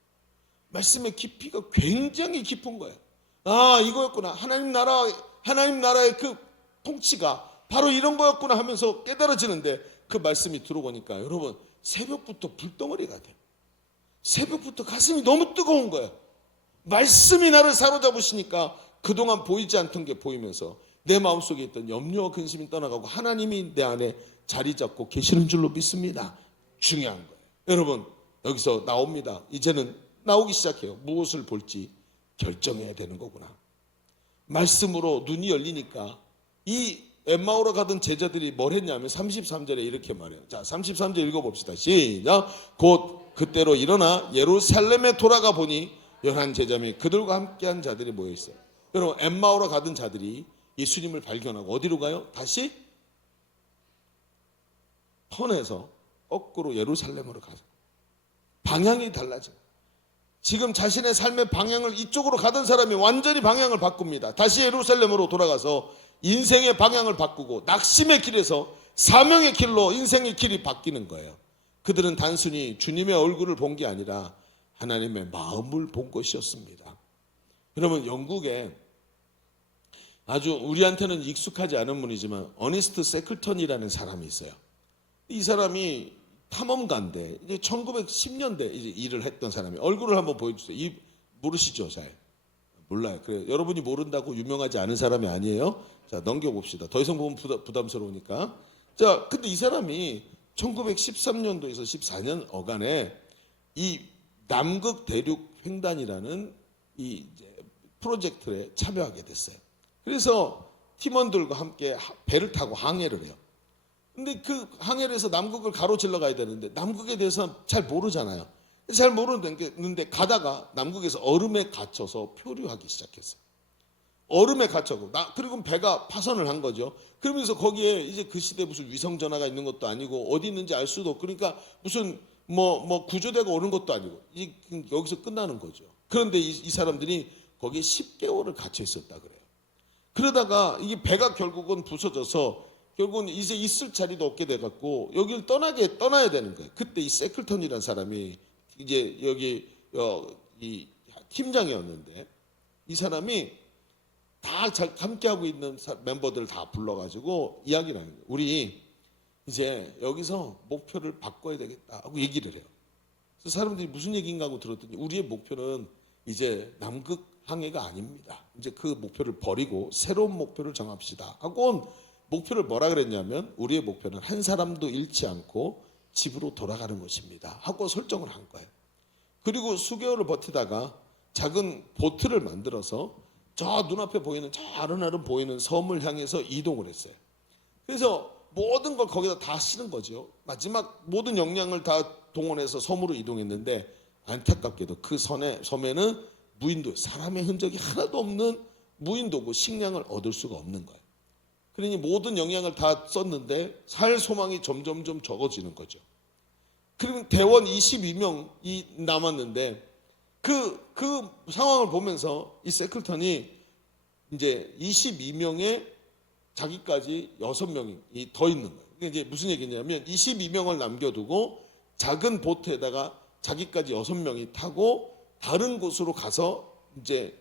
말씀의 깊이가 굉장히 깊은 거예요. 아, 이거였구나. 하나님 나라의 그 통치가 바로 이런 거였구나 하면서 깨달아지는데 그 말씀이 들어오니까 여러분 새벽부터 불덩어리가 돼요. 새벽부터 가슴이 너무 뜨거운 거예요. 말씀이 나를 사로잡으시니까 그동안 보이지 않던 게 보이면서 내 마음속에 있던 염려와 근심이 떠나가고 하나님이 내 안에 자리 잡고 계시는 줄로 믿습니다. 중요한 거예요. 여러분, 여기서 나옵니다. 이제는 나오기 시작해요. 무엇을 볼지 결정해야 되는 거구나. 말씀으로 눈이 열리니까 이 엠마오로 가던 제자들이 뭘 했냐면 33절에 이렇게 말해요. 자, 33절 읽어봅시다. 시작. 곧 그때로 일어나 예루살렘에 돌아가 보니 11제자 및 그들과 함께한 자들이 모여 있어요. 여러분, 엠마오로 가던 자들이 예수님을 발견하고 어디로 가요? 다시 턴해서 거꾸로 예루살렘으로 가요. 방향이 달라져요. 지금 자신의 삶의 방향을 이쪽으로 가던 사람이 완전히 방향을 바꿉니다. 다시 예루살렘으로 돌아가서 인생의 방향을 바꾸고 낙심의 길에서 사명의 길로 인생의 길이 바뀌는 거예요. 그들은 단순히 주님의 얼굴을 본 게 아니라 하나님의 마음을 본 것이었습니다. 여러분, 영국에 아주 우리한테는 익숙하지 않은 분이지만 어니스트 세클턴이라는 사람이 있어요. 이 사람이 탐험가인데 이제 1910년대 이제 일을 했던 사람이 얼굴을 한번 보여주세요. 이 모르시죠? 잘 몰라요. 그래, 여러분이 모른다고 유명하지 않은 사람이 아니에요. 자, 넘겨봅시다. 더 이상 보면 부담스러우니까. 자, 근데 이 사람이 1913년도에서 14년 어간에 이 남극 대륙 횡단이라는 이 이제 프로젝트에 참여하게 됐어요. 그래서 팀원들과 함께 배를 타고 항해를 해요. 근데 그 항해를 해서 남극을 가로질러 가야 되는데 남극에 대해서 잘 모르잖아요. 잘 모르는데 가다가 남극에서 얼음에 갇혀서 표류하기 시작했어요. 얼음에 갇혀고 그리고 배가 파선을 한 거죠. 그러면서 거기에 이제 그 시대 무슨 위성 전화가 있는 것도 아니고 어디 있는지 알 수도 없고 그러니까 무슨 뭐 구조대가 오는 것도 아니고 여기서 끝나는 거죠. 그런데 이 사람들이 거기에 10개월을 갇혀 있었다 그래요. 그러다가 이게 배가 결국은 부서져서 결국은 이제 있을 자리도 없게 돼갖고 여기를 떠나야 되는 거예요. 그때 이 세클턴이라는 사람이 이제 여기 이 팀장이었는데 이 사람이 다 함께하고 있는 멤버들 다 불러가지고 이야기를 하는 거예요. 우리 이제 여기서 목표를 바꿔야 되겠다 하고 얘기를 해요. 그래서 사람들이 무슨 얘기인가 하고 들었더니 우리의 목표는 이제 남극 항해가 아닙니다. 이제 그 목표를 버리고 새로운 목표를 정합시다 하고 목표를 뭐라 그랬냐면 우리의 목표는 한 사람도 잃지 않고 집으로 돌아가는 것입니다 하고 설정을 한 거예요. 그리고 수개월을 버티다가 작은 보트를 만들어서 저 눈앞에 보이는 저 아른아른 보이는 섬을 향해서 이동을 했어요. 그래서 모든 걸 거기다 다 실은 거죠. 마지막 모든 역량을 다 동원해서 섬으로 이동했는데 안타깝게도 그 섬에는 무인도, 사람의 흔적이 하나도 없는 무인도고 식량을 얻을 수가 없는 거예요. 그러니 모든 역량을 다 썼는데 살 소망이 점점점 적어지는 거죠. 그러면 대원 22명이 남았는데 그 상황을 보면서 이 세클턴이 이제 22명에 자기까지 6명이 더 있는 거예요. 이게 이제 무슨 얘기냐면 22명을 남겨두고 작은 보트에다가 자기까지 6명이 타고 다른 곳으로 가서 이제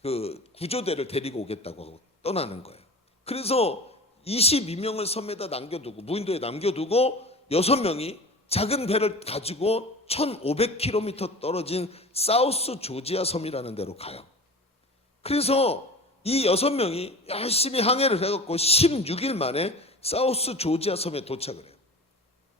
그 구조대를 데리고 오겠다고 하고 떠나는 거예요. 그래서 22명을 섬에다 남겨두고 무인도에 남겨두고 6명이 작은 배를 가지고 1500km 떨어진 사우스 조지아 섬이라는 데로 가요. 그래서 이 6명이 열심히 항해를 해갖고 16일 만에 사우스 조지아 섬에 도착을 해요.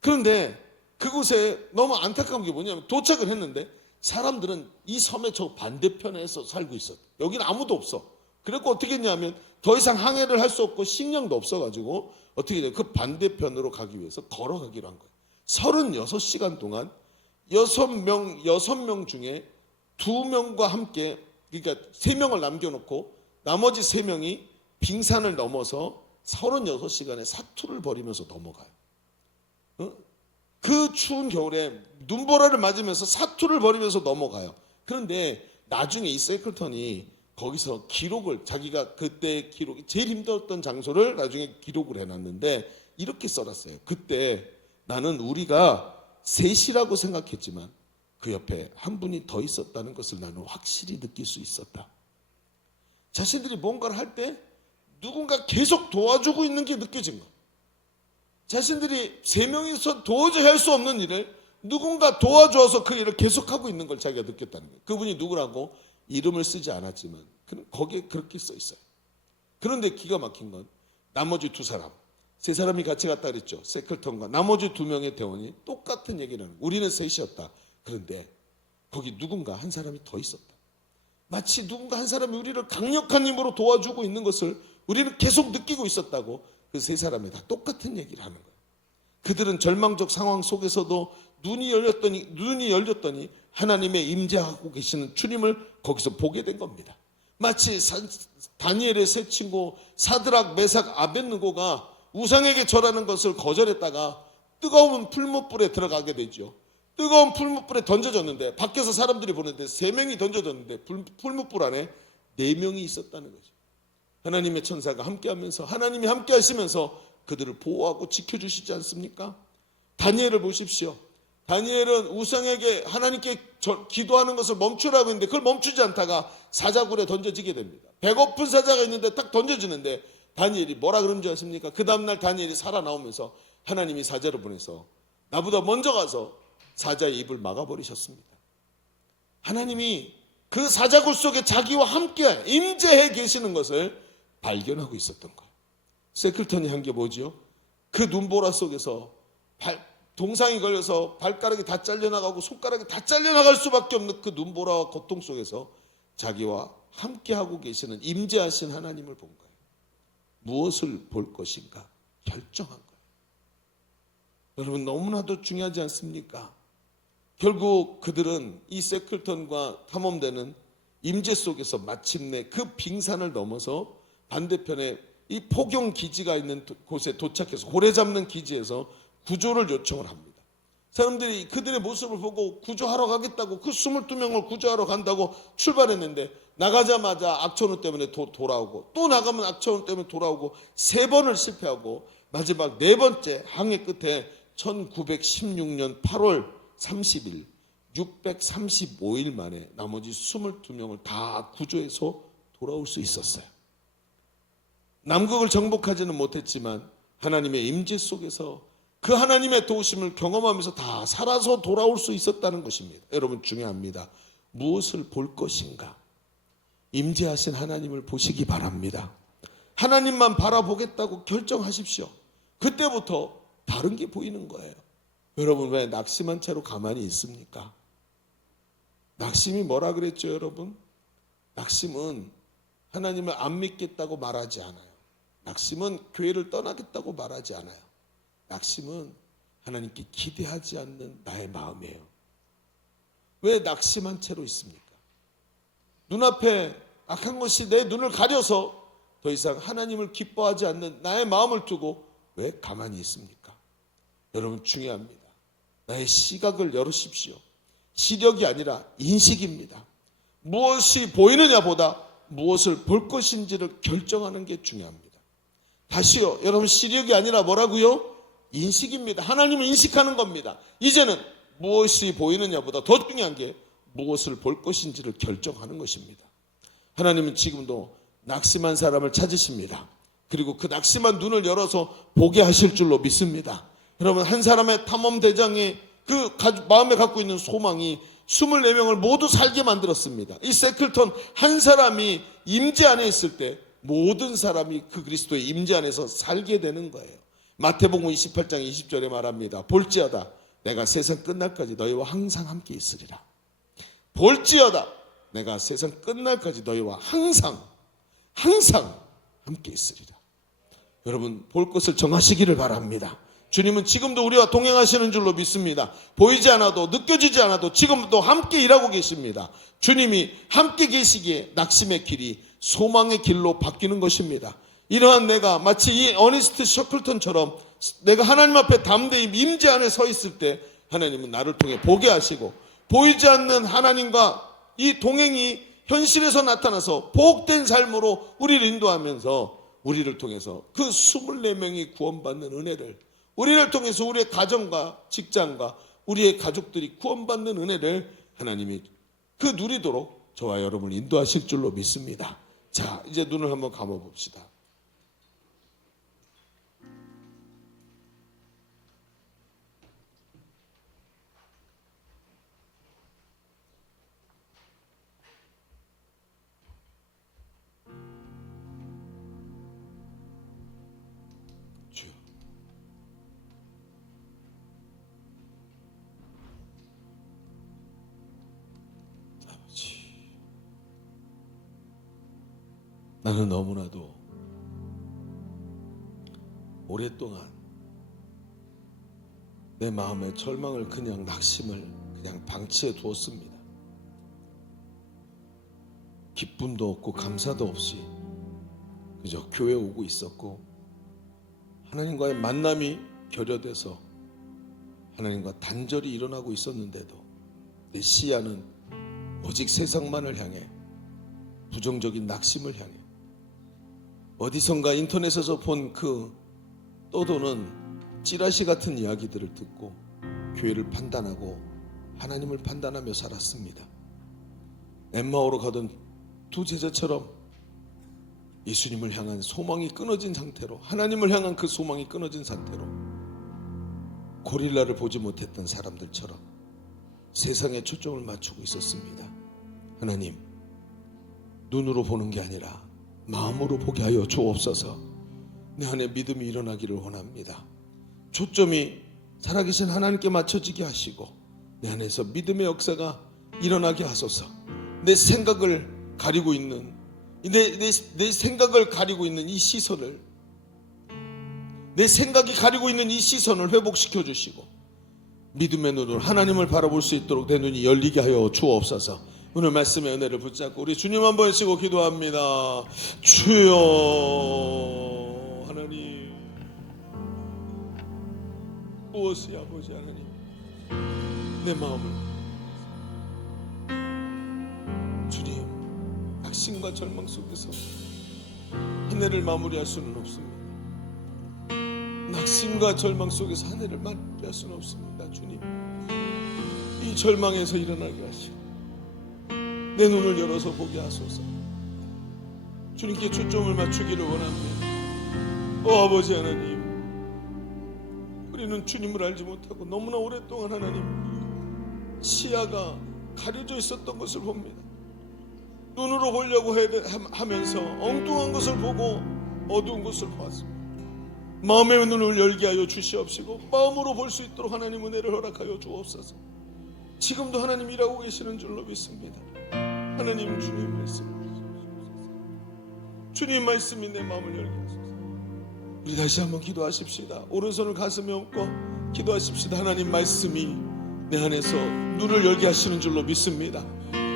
그런데 그곳에 너무 안타까운 게 뭐냐면 도착을 했는데 사람들은 이 섬의 저 반대편에서 살고 있었대. 여기는 아무도 없어. 그래서 어떻게 했냐면 더 이상 항해를 할 수 없고 식량도 없어가지고 어떻게 돼요? 그 반대편으로 가기 위해서 걸어가기로 한 거예요. 36시간 동안 6명 중에 2명과 함께, 그러니까 3명을 남겨놓고 나머지 3명이 빙산을 넘어서 36시간의 사투를 벌이면서 넘어가요. 그 추운 겨울에 눈보라를 맞으면서 사투를 벌이면서 넘어가요. 그런데 나중에 이 세클턴이 거기서 기록을, 자기가 그때 기록이 제일 힘들었던 장소를 나중에 기록을 해놨는데 이렇게 써놨어요. 그때 나는 우리가 셋이라고 생각했지만 그 옆에 한 분이 더 있었다는 것을 나는 확실히 느낄 수 있었다. 자신들이 뭔가를 할 때 누군가 계속 도와주고 있는 게 느껴진 거예요. 자신들이 3명이서 도저히 할 수 없는 일을 누군가 도와줘서 그 일을 계속하고 있는 걸 자기가 느꼈다는 거예요. 그분이 누구라고 이름을 쓰지 않았지만 거기에 그렇게 써 있어요. 그런데 기가 막힌 건 나머지 2사람, 3사람이 같이 갔다 그랬죠. 세클턴과 나머지 2명의 대원이 똑같은 얘기를 하는 거예요. 우리는 셋이었다. 그런데 거기 누군가 한 사람이 더 있었다. 마치 누군가 한 사람이 우리를 강력한 힘으로 도와주고 있는 것을 우리는 계속 느끼고 있었다고 그 3사람이 다 똑같은 얘기를 하는 거예요. 그들은 절망적 상황 속에서도 눈이 열렸더니 하나님의 임재하고 계시는 주님을 거기서 보게 된 겁니다. 마치 다니엘의 세 친구 사드락, 메삭, 아벳느고가 우상에게 절하는 것을 거절했다가 뜨거운 풀무불에 들어가게 되죠. 뜨거운 풀무불에 던져졌는데 밖에서 사람들이 보는데 3명이 던져졌는데 풀무불 안에 4명이 있었다는 거죠. 하나님의 천사가 함께하면서 하나님이 함께하시면서 그들을 보호하고 지켜주시지 않습니까? 다니엘을 보십시오. 다니엘은 우상에게 하나님께 기도하는 것을 멈추라고 했는데 그걸 멈추지 않다가 사자굴에 던져지게 됩니다. 배고픈 사자가 있는데 딱 던져지는데 다니엘이 뭐라 그런 줄 아십니까? 그 다음날 다니엘이 살아나오면서 하나님이 사자를 보내서 나보다 먼저 가서 사자의 입을 막아버리셨습니다. 하나님이 그 사자굴 속에 자기와 함께 임재해 계시는 것을 발견하고 있었던 거예요. 세클턴이 한 게 뭐지요? 그 눈보라 속에서 동상이 걸려서 발가락이 다 잘려나가고 손가락이 다 잘려나갈 수밖에 없는 그 눈보라와 고통 속에서 자기와 함께하고 계시는 임재하신 하나님을 본 거예요. 무엇을 볼 것인가 결정한 거예요. 여러분 너무나도 중요하지 않습니까? 결국 그들은 이 세클턴과 탐험대는 임재 속에서 마침내 그 빙산을 넘어서 반대편에 이 포경 기지가 있는 곳에 도착해서 고래 잡는 기지에서 구조를 요청을 합니다. 사람들이 그들의 모습을 보고 구조하러 가겠다고 그 22명을 구조하러 간다고 출발했는데 나가자마자 악천후 때문에 돌아오고 또 나가면 악천후 때문에 돌아오고 3번을 실패하고 마지막 4번째 항해 끝에 1916년 8월 30일 635일 만에 나머지 22명을 다 구조해서 돌아올 수 있었어요. 남극을 정복하지는 못했지만 하나님의 임재 속에서 그 하나님의 도우심을 경험하면서 다 살아서 돌아올 수 있었다는 것입니다. 여러분 중요합니다. 무엇을 볼 것인가? 임재하신 하나님을 보시기 바랍니다. 하나님만 바라보겠다고 결정하십시오. 그때부터 다른 게 보이는 거예요. 여러분 왜 낙심한 채로 가만히 있습니까? 낙심이 뭐라 그랬죠, 여러분? 낙심은 하나님을 안 믿겠다고 말하지 않아요. 낙심은 교회를 떠나겠다고 말하지 않아요. 낙심은 하나님께 기대하지 않는 나의 마음이에요. 왜 낙심한 채로 있습니까? 눈앞에 악한 것이 내 눈을 가려서 더 이상 하나님을 기뻐하지 않는 나의 마음을 두고 왜 가만히 있습니까? 여러분 중요합니다. 나의 시각을 열으십시오. 시력이 아니라 인식입니다. 무엇이 보이느냐보다 무엇을 볼 것인지를 결정하는 게 중요합니다. 다시요, 여러분 시력이 아니라 뭐라고요? 인식입니다. 하나님을 인식하는 겁니다. 이제는 무엇이 보이느냐보다 더 중요한 게 무엇을 볼 것인지를 결정하는 것입니다. 하나님은 지금도 낙심한 사람을 찾으십니다. 그리고 그 낙심한 눈을 열어서 보게 하실 줄로 믿습니다. 여러분, 한 사람의 탐험대장에 그 마음에 갖고 있는 소망이 24명을 모두 살게 만들었습니다. 이 세클턴 한 사람이 임재 안에 있을 때 모든 사람이 그 그리스도의 임재 안에서 살게 되는 거예요. 마태복음 28장 20절에 말합니다. 볼지어다 내가 세상 끝날까지 너희와 항상 함께 있으리라. 볼지어다 내가 세상 끝날까지 너희와 항상 함께 있으리라. 여러분, 볼 것을 정하시기를 바랍니다. 주님은 지금도 우리와 동행하시는 줄로 믿습니다. 보이지 않아도 느껴지지 않아도 지금도 함께 일하고 계십니다. 주님이 함께 계시기에 낙심의 길이 소망의 길로 바뀌는 것입니다. 이러한 내가 마치 이 어니스트 셔클턴처럼 내가 하나님 앞에 담대히 임재 안에 서 있을 때 하나님은 나를 통해 보게 하시고, 보이지 않는 하나님과 이 동행이 현실에서 나타나서 복된 삶으로 우리를 인도하면서 우리를 통해서 그 24명이 구원받는 은혜를, 우리를 통해서 우리의 가정과 직장과 우리의 가족들이 구원받는 은혜를 하나님이 그 누리도록 저와 여러분을 인도하실 줄로 믿습니다. 자, 이제 눈을 한번 감아봅시다. 주여, 아버지, 나는 너무나도 오랫동안 내 마음의 절망을 그냥 낙심을 그냥 방치해 두었습니다. 기쁨도 없고 감사도 없이 그저 교회에 오고 있었고, 하나님과의 만남이 결여돼서 하나님과 단절이 일어나고 있었는데도 내 시야는 오직 세상만을 향해, 부정적인 낙심을 향해, 어디선가 인터넷에서 본 그 떠도는 찌라시 같은 이야기들을 듣고 교회를 판단하고 하나님을 판단하며 살았습니다. 엠마오로 가던 두 제자처럼 예수님을 향한 소망이 끊어진 상태로, 하나님을 향한 그 소망이 끊어진 상태로 고릴라를 보지 못했던 사람들처럼 세상에 초점을 맞추고 있었습니다. 하나님, 눈으로 보는 게 아니라 마음으로 보게 하여 주옵소서. 내 안에 믿음이 일어나기를 원합니다. 초점이 살아계신 하나님께 맞춰지게 하시고 내 안에서 믿음의 역사가 일어나게 하소서. 내 생각을 가리고 있는 내 생각을 가리고 있는 이 시선을, 내 생각이 가리고 있는 이 시선을 회복시켜 주시고 믿음의 눈으로 하나님을 바라볼 수 있도록 내 눈이 열리게 하여 주옵소서. 오늘 말씀의 은혜를 붙잡고 우리 주님 한번 외치고 기도합니다. 주여, 하나님, 무엇이 아버지 하나님 내 마음을, 주님, 낙심과 절망 속에서 한 해를 마무리할 수는 없습니다. 낙심과 절망 속에서 한 해를 마무리할 수는 없습니다. 주님, 이 절망에서 일어나게 하시고 내 눈을 열어서 보게 하소서. 주님께 초점을 맞추기를 원합니다. 아버지 하나님, 우리는 주님을 알지 못하고 너무나 오랫동안 하나님 시야가 가려져 있었던 것을 봅니다. 눈으로 보려고 하면서 엉뚱한 것을 보고 어두운 것을 보았습니다. 마음의 눈을 열게 하여 주시옵시고 마음으로 볼 수 있도록 하나님 은혜를 허락하여 주옵소서. 지금도 하나님 일하고 계시는 줄로 믿습니다. 하나님, 주님 말씀, 주님 말씀이 내 마음을 열게 하소서. 우리 다시 한번 기도하십시다. 오른손을 가슴에 얹고 기도하십시다. 하나님 말씀이 내 안에서 눈을 열게 하시는 줄로 믿습니다.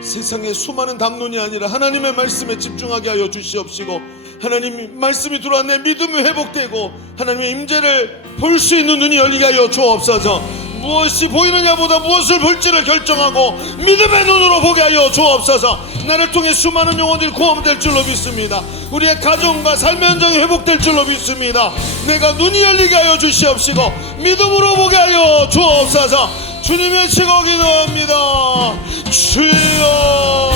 세상의 수많은 담론이 아니라 하나님의 말씀에 집중하게 하여 주시옵시고 하나님 말씀이 들어와 내 믿음이 회복되고 하나님의 임재를 볼 수 있는 눈이 열리게 하여 주옵소서. 무엇이 보이느냐보다 무엇을 볼지를 결정하고 믿음의 눈으로 보게 하여 주옵소서. 나를 통해 수많은 영혼들이 구원될 줄로 믿습니다. 우리의 가정과 삶의 현장이 회복될 줄로 믿습니다. 내가 눈이 열리게 하여 주시옵시고 믿음으로 보게 하여 주옵소서. 주님의 치고 기도합니다. 주여,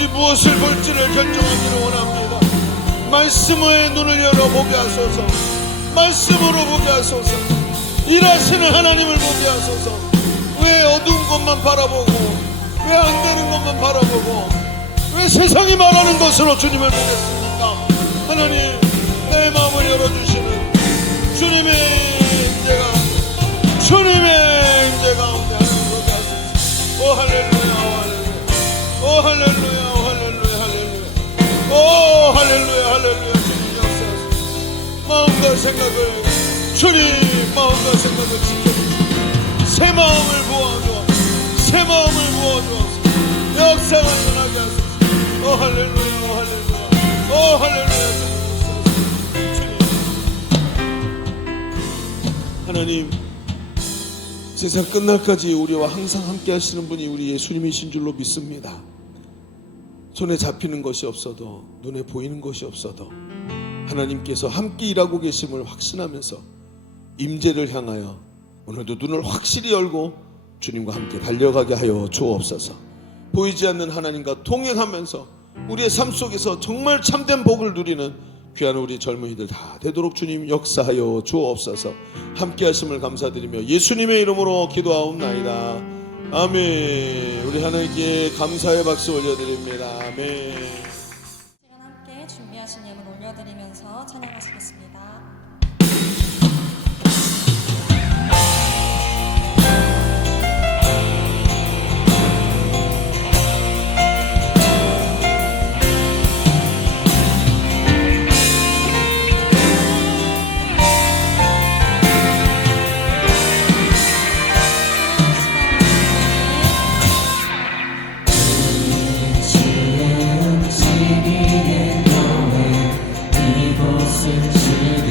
아버지 무엇을 볼지를 결정하기를 원합니다. 말씀의 눈을 열어 보게 하소서. 말씀으로 보게 하소서. 일하시는 하나님을 보게 하소서. 왜 어두운 것만 바라보고, 왜 안 되는 것만 바라보고, 왜 세상이 말하는 것으로 주님을 보겠습니까? 하나님, 내 마음을 열어주시는 주님의 임재가 가운데 하나님 보게 하소서. 오 할렐루야, 오 할렐루야, 오 할렐루야, 오 할렐루야, 오 할렐루야, 할렐루야. 주님 역사하소서. 마음과 생각을, 주님 마음과 생각을 지켜주시고 새 마음을 부어주옵소서. 새 마음을 부어주옵소서. 역사가 일어나게 하소서. 오 할렐루야, 오 할렐루야, 오 할렐루야. 주님 역사하소서. 하나님, 세상 끝날까지 우리와 항상 함께 하시는 분이 우리 예수님이신 줄로 믿습니다. 손에 잡히는 것이 없어도, 눈에 보이는 것이 없어도 하나님께서 함께 일하고 계심을 확신하면서 임재를 향하여 오늘도 눈을 확실히 열고 주님과 함께 달려가게 하여 주옵소서. 보이지 않는 하나님과 동행하면서 우리의 삶 속에서 정말 참된 복을 누리는 귀한 우리 젊은이들 다 되도록 주님 역사하여 주옵소서. 함께 하심을 감사드리며 예수님의 이름으로 기도하옵나이다. 아멘. 우리 하나님께 감사의 박수 올려드립니다. 아멘. 시간 함께 준비하신 예물 올려드리면서 찬양하시겠습니다. 주의 움직이는 너의 이곳을 주리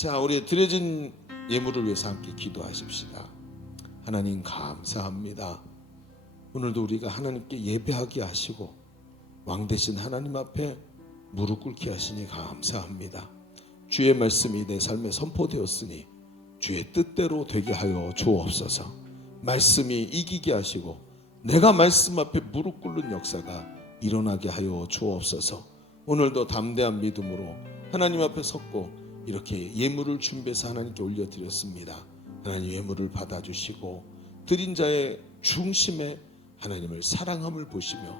자, 우리 드려진 예물을 위해서 함께 기도하십시다. 하나님 감사합니다. 오늘도 우리가 하나님께 예배하게 하시고 왕 되신 하나님 앞에 무릎 꿇게 하시니 감사합니다. 주의 말씀이 내 삶에 선포되었으니 주의 뜻대로 되게 하여 주옵소서. 말씀이 이기게 하시고 내가 말씀 앞에 무릎 꿇는 역사가 일어나게 하여 주옵소서. 오늘도 담대한 믿음으로 하나님 앞에 섰고 이렇게 예물을 준비해서 하나님께 올려드렸습니다. 하나님 예물을 받아주시고 드린 자의 중심에 하나님을 사랑함을 보시며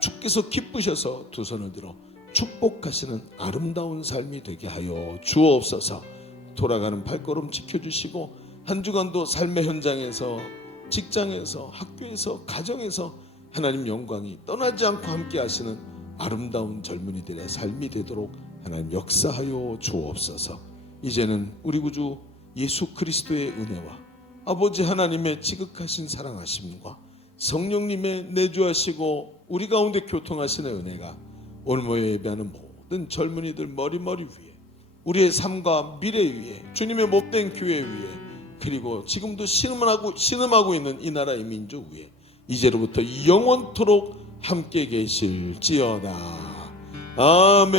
주께서 기쁘셔서 두 손을 들어 축복하시는 아름다운 삶이 되게 하여 주옵소서. 돌아가는 발걸음 지켜주시고 한 주간도 삶의 현장에서 직장에서 학교에서 가정에서 하나님 영광이 떠나지 않고 함께 하시는 아름다운 젊은이들의 삶이 되도록 하나님 역사하여 주옵소서. 이제는 우리 구주 예수 그리스도의 은혜와 아버지 하나님의 지극하신 사랑하심과 성령님의 내주하시고 우리 가운데 교통하시는 은혜가 오늘 모여 예배하는 모든 젊은이들 머리머리 위에 우리의 삶과 미래 위에 주님의 못된 교회 위에 그리고 지금도 신음하고 있는 이 나라의 민족 위에 이제로부터 영원토록 함께 계실지어다. 아멘.